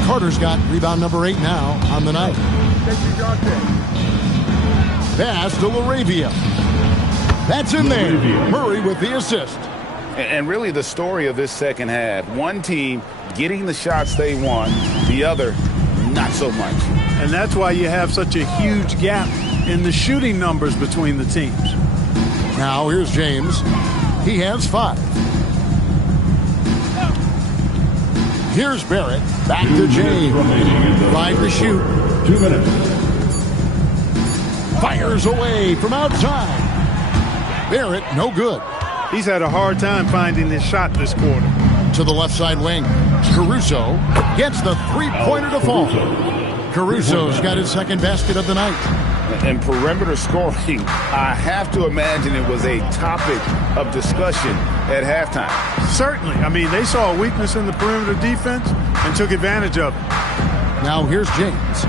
Carter's got rebound number 8 now on the night. Pass to LaRavia. That's in there. Murray with the assist. And really the story of this second half, one team getting the shots they want, the other not so much. And that's why you have such a huge gap in the shooting numbers between the teams. Now here's James. He has 5. Here's Barrett. Back to James. 5 to shoot. 2 minutes. Fires away from outside. Barrett, no good. He's had a hard time finding his shot this quarter. To the left side wing. Caruso gets the three-pointer to fall. Caruso's got his second basket of the night. And perimeter scoring, I have to imagine it was a topic of discussion at halftime. Certainly. I mean, they saw a weakness in the perimeter defense and took advantage of it. Now here's James.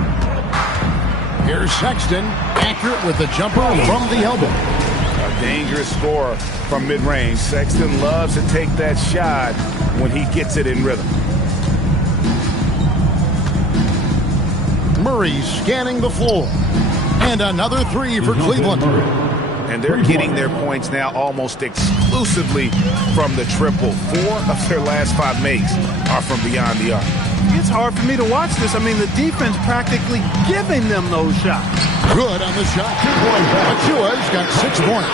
Here's Sexton, accurate with the jumper from the elbow. A dangerous scorer from mid-range. Sexton loves to take that shot when he gets it in rhythm. Murray scanning the floor. And another 3 for Cleveland. And they're getting their points now almost exclusively from the triple. 4 of their last 5 makes are from beyond the arc. It's hard for me to watch this. I mean, the defense practically giving them those shots. Good on the shot. 2-point. Achua's got 6 points.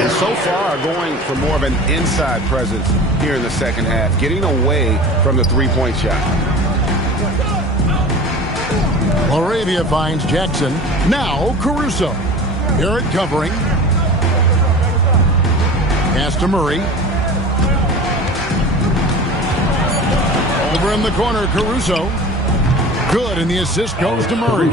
And so far going for more of an inside presence here in the second half, getting away from the three-point shot. Laravia finds Jackson. Now Caruso. Barrett covering. Pass to Murray. Over in the corner, Caruso. Good, and the assist goes to Murray.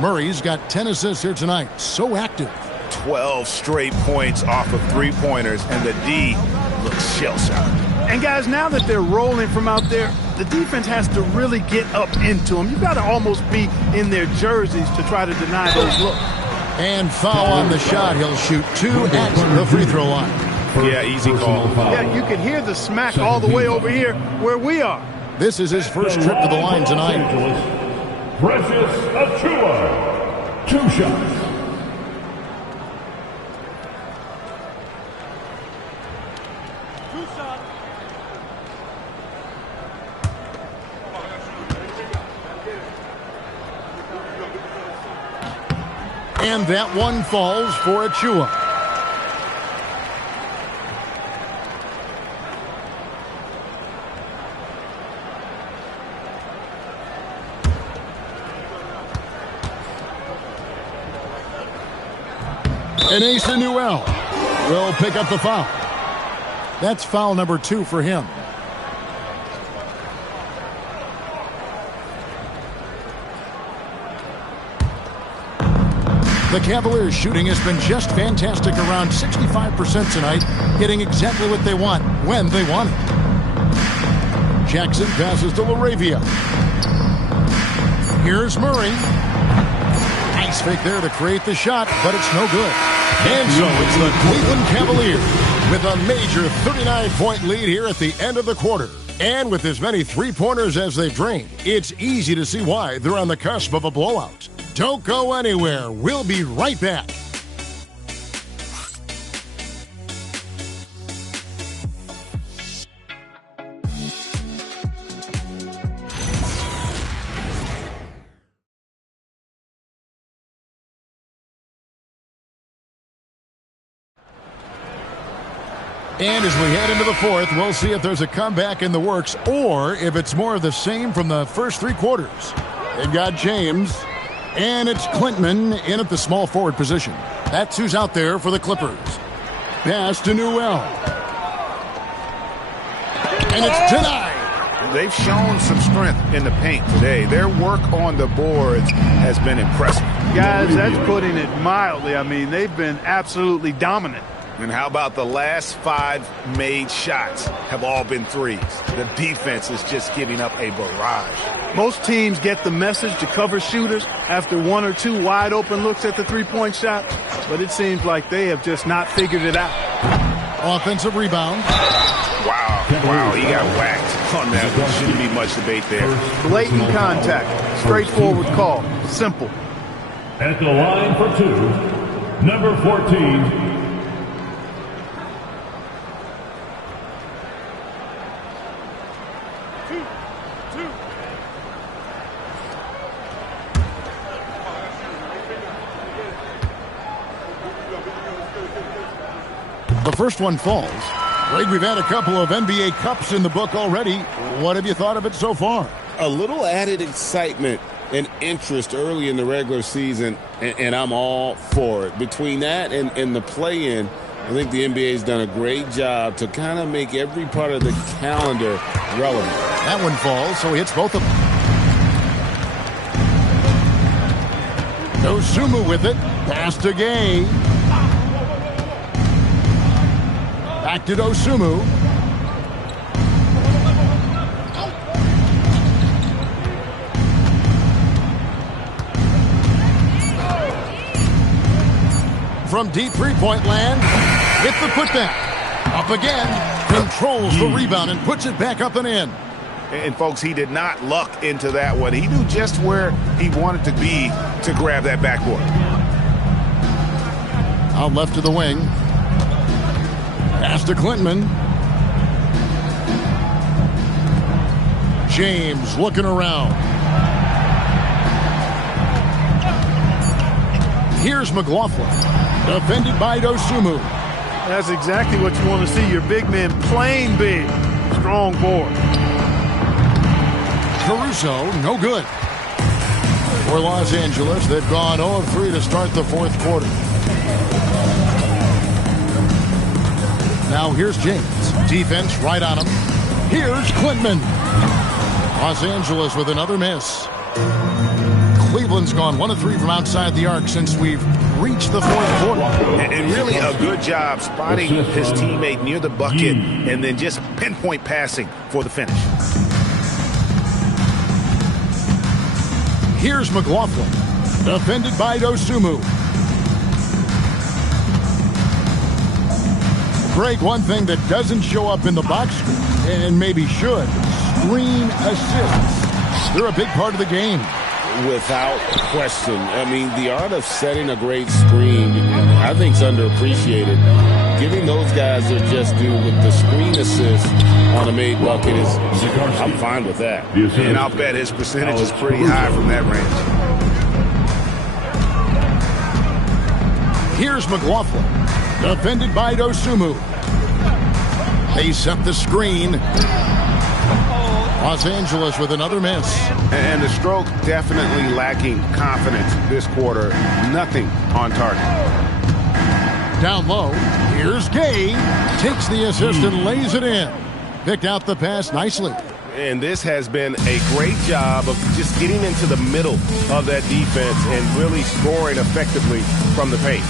Murray's got 10 assists here tonight. So active. 12 straight points off of three-pointers, and the D looks shell-shocked. And guys, now that they're rolling from out there, the defense has to really get up into them. You've got to almost be in their jerseys to try to deny those looks. And foul on the shot. He'll shoot 2 at the free throw line. Yeah, easy call. Yeah, you can hear the smack all the way over here where we are. This is his first trip to the line tonight. Precious Achiuwa. 2 shots. And that one falls for Achiuwa. And Asa Newell will pick up the foul. That's foul number 2 for him. The Cavaliers' shooting has been just fantastic, around 65% tonight, getting exactly what they want, when they want it. Jackson passes to Laravia. Here's Murray. Nice fake there to create the shot, but it's no good. And so it's the Cleveland Cavaliers with a major 39-point lead here at the end of the quarter. And with as many three-pointers as they've drained, it's easy to see why they're on the cusp of a blowout. Don't go anywhere. We'll be right back. And as we head into the fourth, we'll see if there's a comeback in the works or if it's more of the same from the first 3 quarters. They've got James, and it's Clintman in at the small forward position. That's who's out there for the Clippers. Pass to Newell. And it's denied. They've shown some strength in the paint today. Their work on the boards has been impressive. Guys, that's putting it mildly. I mean, they've been absolutely dominant. And how about the last 5 made shots have all been threes? The defense is just giving up a barrage. Most teams get the message to cover shooters after 1 or 2 wide open looks at the three-point shot, but it seems like they have just not figured it out. Offensive rebound. Wow, he got whacked on that one. Shouldn't be much debate there. Blatant contact. Straightforward call. Simple. At the line for 2, number 14, The first one falls. Greg, we've had a couple of NBA Cups in the book already. What have you thought of it so far? A little added excitement and interest early in the regular season, and I'm all for it. Between that and the play-in, I think the NBA's done a great job to kind of make every part of the calendar relevant. That one falls, so he hits both of them. Dosunmu with it. Pass to Gay. Back to Dosunmu. From deep three-point land, hit the putback. Up again, controls the rebound and puts it back up and in. And, folks, he did not luck into that one. He knew just where he wanted to be to grab that backboard. Out left to the wing. Pass to Clinton. James looking around. Here's McLaughlin. Defended by Dosunmu. That's exactly what you want to see. Your big man playing big. Strong board. Caruso, no good. For Los Angeles, they've gone 0-3 to start the fourth quarter. Now here's James. Defense right on him. Here's Clinton. Los Angeles with another miss. Cleveland's gone 1-3 from outside the arc since we've reached the fourth quarter. And really a good job spotting his teammate near the bucket and then just pinpoint passing for the finish. Here's McLaughlin. Defended by Dosunmu. Greg, one thing that doesn't show up in the box score, and maybe should, screen assists. They're a big part of the game. Without question. I mean, the art of setting a great screen, I think, is underappreciated. Giving those guys their just due with the screen assist on a made bucket is, I'm fine with that. And I'll bet his percentage is pretty high from that range. Here's McLaughlin. Defended by Dosunmu. They set the screen. Los Angeles with another miss. And the stroke definitely lacking confidence this quarter. Nothing on target. Down low. Here's Gay. Takes the assist and lays it in. Picked out the pass nicely. And this has been a great job of just getting into the middle of that defense and really scoring effectively from the paint.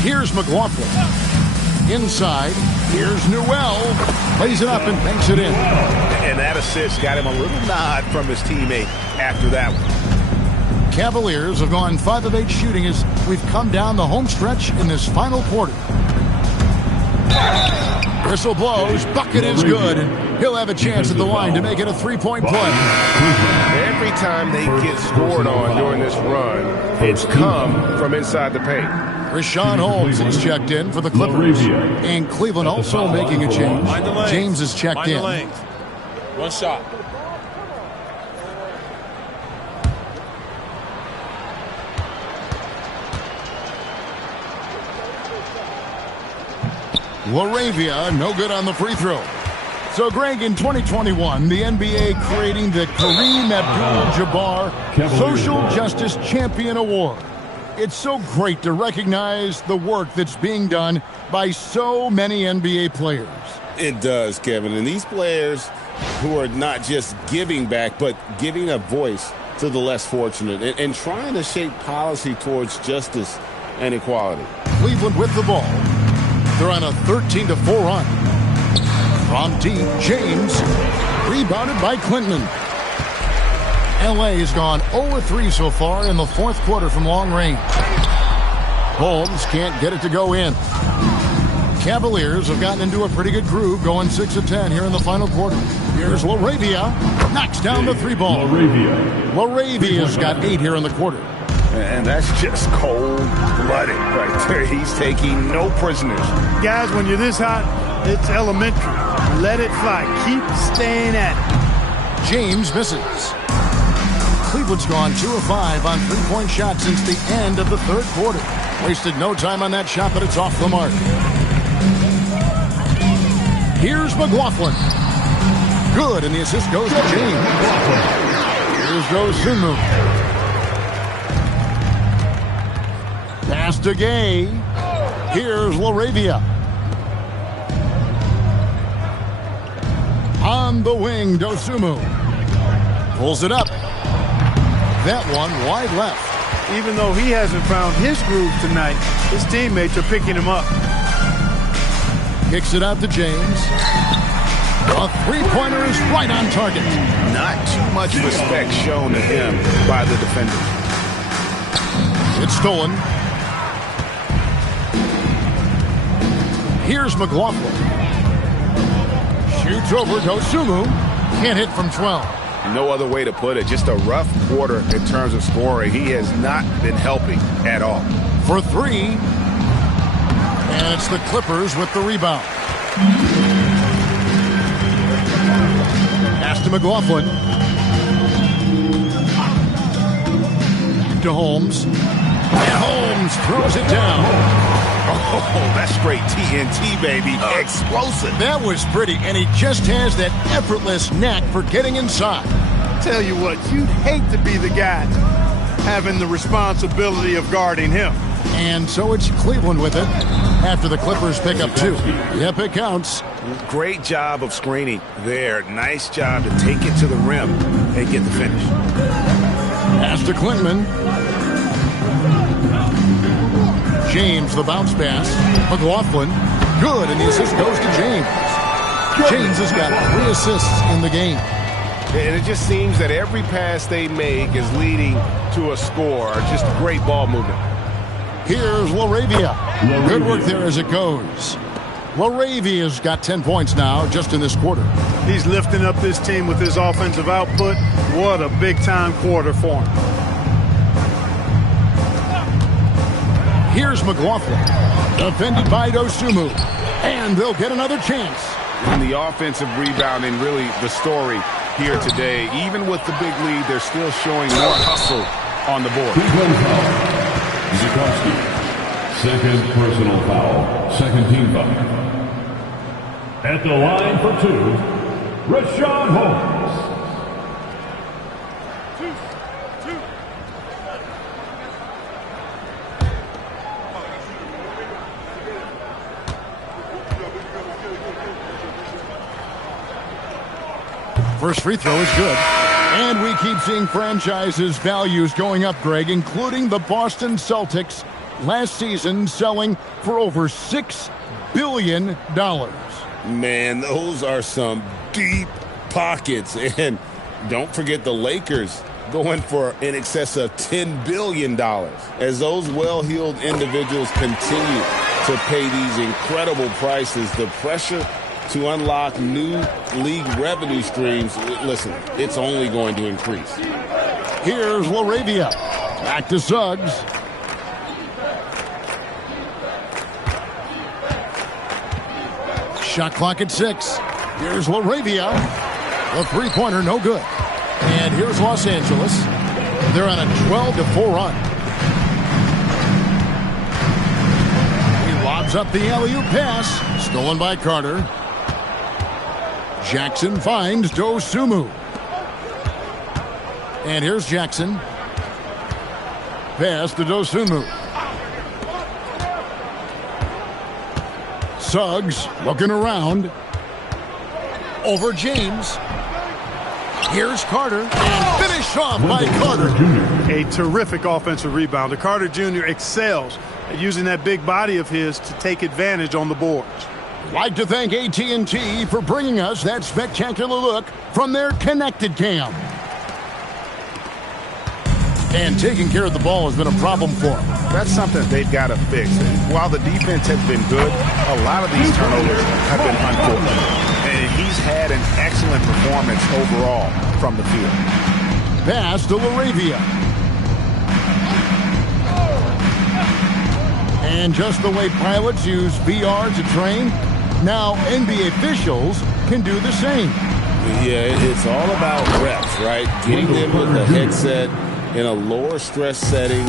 Here's McLaughlin. Inside. Here's Newell. Plays it up and banks it in. And that assist got him a little nod from his teammate after that one. Cavaliers have gone 5 of 8 shooting as we've come down the home stretch in this final quarter. Whistle blows. Bucket is good. And he'll have a chance at the line to make it a three-point play. Every time they get scored on during this run, it's come from inside the paint. Rashawn Holmes is checked in for the Clippers. And Cleveland also making a change. James is checked in. One shot. LaRavia, no good on the free throw. So, Greg, in 2021, the NBA creating the Kareem Abdul-Jabbar Social Justice Champion Award. It's so great to recognize the work that's being done by so many NBA players. It does, Kevin. And these players who are not just giving back, but giving a voice to the less fortunate and trying to shape policy towards justice and equality. Cleveland with the ball. They're on a 13-4 run. From deep, James, rebounded by Clinton. LA has gone 0-3 so far in the fourth quarter from long range. Holmes can't get it to go in. Cavaliers have gotten into a pretty good groove, going 6 of 10 here in the final quarter. Here's LaRavia, knocks down the three ball. LaRavia's got 8 here in the quarter. And that's just cold-blooded right there. He's taking no prisoners. Guys, when you're this hot, it's elementary. Let it fly. Keep staying at it. James misses. Cleveland's gone 2 of 5 on three-point shots since the end of the third quarter. Wasted no time on that shot, but it's off the mark. Here's McLaughlin. Good, and the assist goes to James. Here's Dosunmu. Pass to Gay. Here's LaRavia. On the wing, Dosunmu. Pulls it up. That one wide left. Even though he hasn't found his groove tonight, his teammates are picking him up. Kicks it out to James. A three-pointer is right on target. Not too much respect shown to him by the defender. It's stolen. Here's McLaughlin. Shoots over Dosunmu. Can't hit from 12. No other way to put it. Just a rough quarter in terms of scoring. He has not been helping at all. For three. And it's the Clippers with the rebound. Pass to McLaughlin. Back to Holmes. And Holmes throws it down. Oh, that's straight TNT, baby. Explosive. That was pretty, and he just has that effortless knack for getting inside. Tell you what, you'd hate to be the guy having the responsibility of guarding him. And so it's Cleveland with it after the Clippers pick up 2. Yep, it counts. Great job of screening there. Nice job to take it to the rim and get the finish. Pass to Klintman. James, the bounce pass. McLaughlin, good, and the assist goes to James. James has got 3 assists in the game. And it just seems that every pass they make is leading to a score. Just great ball movement. Here's LaRavia. Good work there as it goes. LaRavia's got 10 points now just in this quarter. He's lifting up this team with his offensive output. What a big-time quarter for him. Here's McLaughlin. Defended by Dosunmu. And they'll get another chance. And the offensive rebounding, really the story here today. Even with the big lead, they're still showing more hustle on the board. Zukowski, second personal foul, second team foul. At the line for 2, Rashawn Holmes. First free throw is good. And we keep seeing franchises' values going up, Greg, including the Boston Celtics last season selling for over $6 billion. Man, those are some deep pockets. And don't forget the Lakers going for in excess of $10 billion. As those well-heeled individuals continue to pay these incredible prices, the pressure to unlock new league revenue streams, listen, it's only going to increase. Here's LaRavia. Back to Suggs. Shot clock at 6. Here's LaRavia. The three-pointer, no good. And here's Los Angeles. They're on a 12-4 run. He lobs up the alley-oop pass. Stolen by Carter. Jackson finds Dosunmu. And here's Jackson. Pass to Dosunmu. Suggs looking around. Over James. Here's Carter. And finished off by Carter. A terrific offensive rebounder. Carter Jr. excels at using that big body of his to take advantage on the boards. Like to thank AT&T for bringing us that spectacular look from their connected cam. And taking care of the ball has been a problem for them. That's something they've got to fix. While the defense has been good, a lot of these turnovers have been unfortunate. And he's had an excellent performance overall from the field. Pass to LaRavia. And just the way pilots use VR to train, now NBA officials can do the same. Yeah, it's all about reps, right? Getting them with the headset in a lower stress setting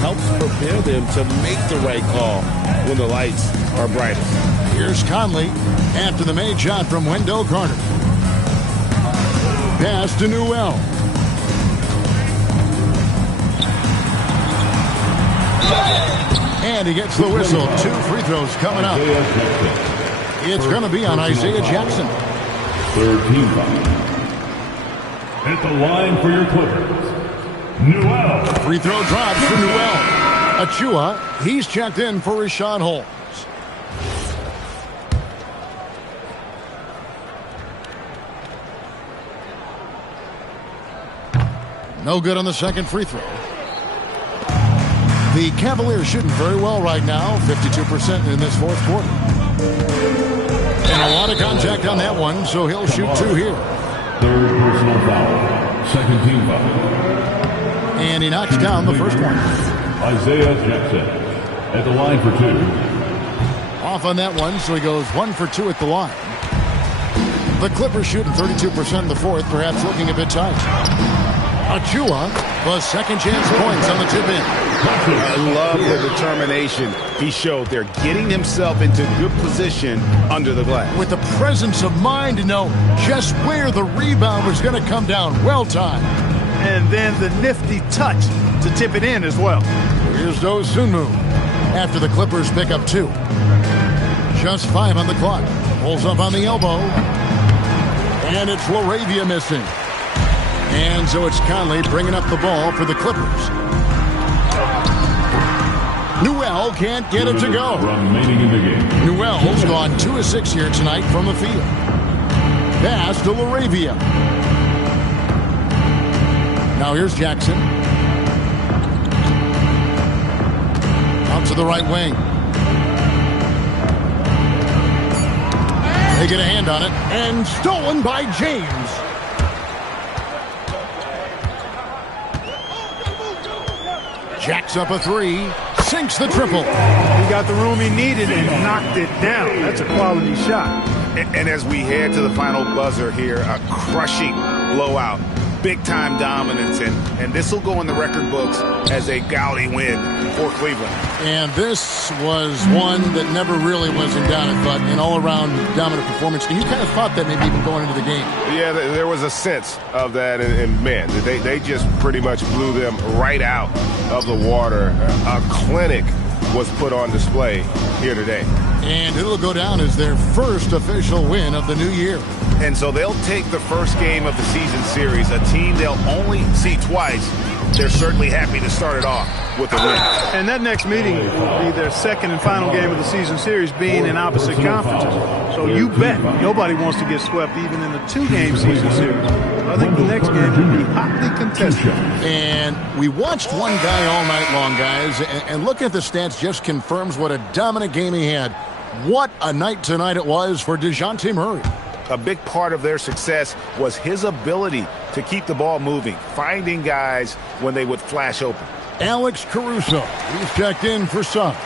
helps prepare them to make the right call when the lights are brightest. Here's Conley after the made shot from Wendell Carter. Pass to Newell. And he gets the whistle. 2 free throws coming up. It's going to be on Isaiah Jackson. Third team foul. At the line for your Clippers, Newell. Free throw drops for Newell. Achua, he's checked in for Rashad Holmes. No good on the second free throw. The Cavaliers shooting very well right now, 52% in this fourth quarter. And a lot of contact on that one, so he'll shoot 2 here. Third personal foul. Second team foul. And he knocks down the first one. Isaiah Jackson at the line for 2. Off on that one, so he goes 1 for 2 at the line. The Clippers shooting 32% in the fourth, perhaps looking a bit tight. Achua was second chance points on the tip-in. I love the determination he showed there, getting himself into good position under the glass. With the presence of mind to know just where the rebound was going to come down. Well timed. And then the nifty touch to tip it in as well. Here's Dosunmu after the Clippers pick up 2. Just 5 on the clock. Pulls up on the elbow. And it's Laravia missing. And so it's Conley bringing up the ball for the Clippers. Newell can't get it to go. Remaining in the game. Newell's gone 2 of 6 here tonight from the field. Pass to Laravia. Now here's Jackson. Out to the right wing. They get a hand on it. And stolen by James. Jacks up a 3, sinks the triple. He got the room he needed and knocked it down. That's a quality shot. And as we head to the final buzzer here, a crushing blowout, big-time dominance, and this will go in the record books as a gaudy win for Cleveland. And this was one that never really was in doubt, but an all-around dominant performance. And you kind of thought that maybe even going into the game. Yeah, there was a sense of that, and man, they just pretty much blew them right out of the water. A clinic was put on display here today. And it'll go down as their first official win of the new year. And so they'll take the first game of the season series, a team they'll only see twice. They're certainly happy to start it off with a win. And that next meeting will be their second and final game of the season series, being in opposite conferences. So you bet nobody wants to get swept even in the 2-game season series. I think the next game will be hotly contested. And we watched one guy all night long, guys, and looking at the stats just confirms what a dominant game he had. What a night tonight it was for DeJounte Murray. A big part of their success was his ability to keep the ball moving, finding guys when they would flash open. Alex Caruso, he's checked in for some.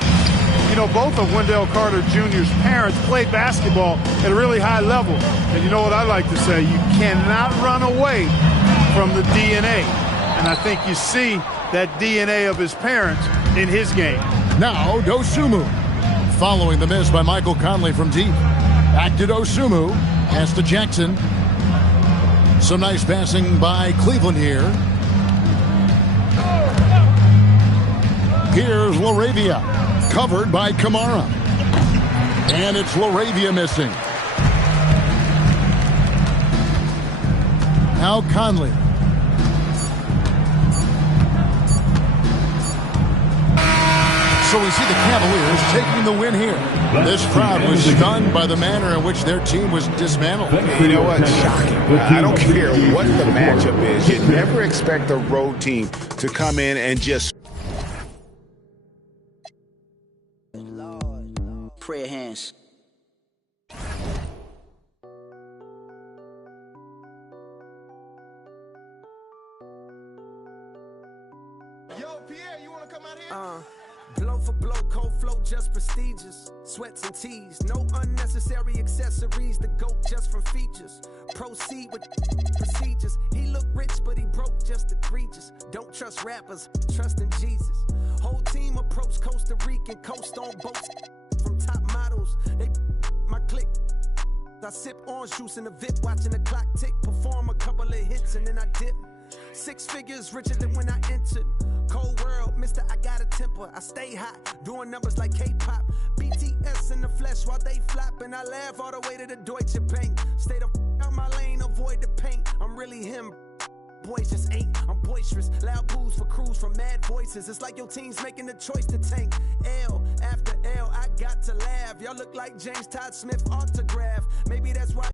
You know, both of Wendell Carter Jr.'s parents played basketball at a really high level. And you know what I like to say? You cannot run away from the DNA. And I think you see that DNA of his parents in his game. Now, Dosunmu. Following the miss by Michael Conley from deep. Back to Dosunmu. Pass to Jackson. Some nice passing by Cleveland here. Here's Laravia. Covered by Kamara. And it's Laravia missing. Now Conley. So we see the Cavaliers taking the win here. This crowd was stunned by the manner in which their team was dismantled. You know what? Shocking. I don't care what the matchup is. You never expect a road team to come in and just... Prayer hands. Yo, Pierre, you want to come out here? Blow for blow, cold flow, just prestigious. Sweats and tees, no unnecessary accessories. The GOAT just from features. Proceed with procedures. He look rich, but he broke, just egregious. Don't trust rappers, trust in Jesus. Whole team approach Costa Rican, coast on boats. From top models, they my clique. I sip orange juice in the VIP, watching the clock tick. Perform a couple of hits and then I dip. 6 figures richer than when I entered. Cold world, mister, I got a temper. I stay hot, doing numbers like K-pop. BTS in the flesh while they flop. And I laugh all the way to the Deutsche Bank. Stay the out my lane, avoid the paint. I'm really him. Boys just ain't. I'm boisterous. Loud boos for crews from mad voices. It's like your team's making the choice to tank. L after L, I got to laugh. Y'all look like James Todd Smith autograph. Maybe that's why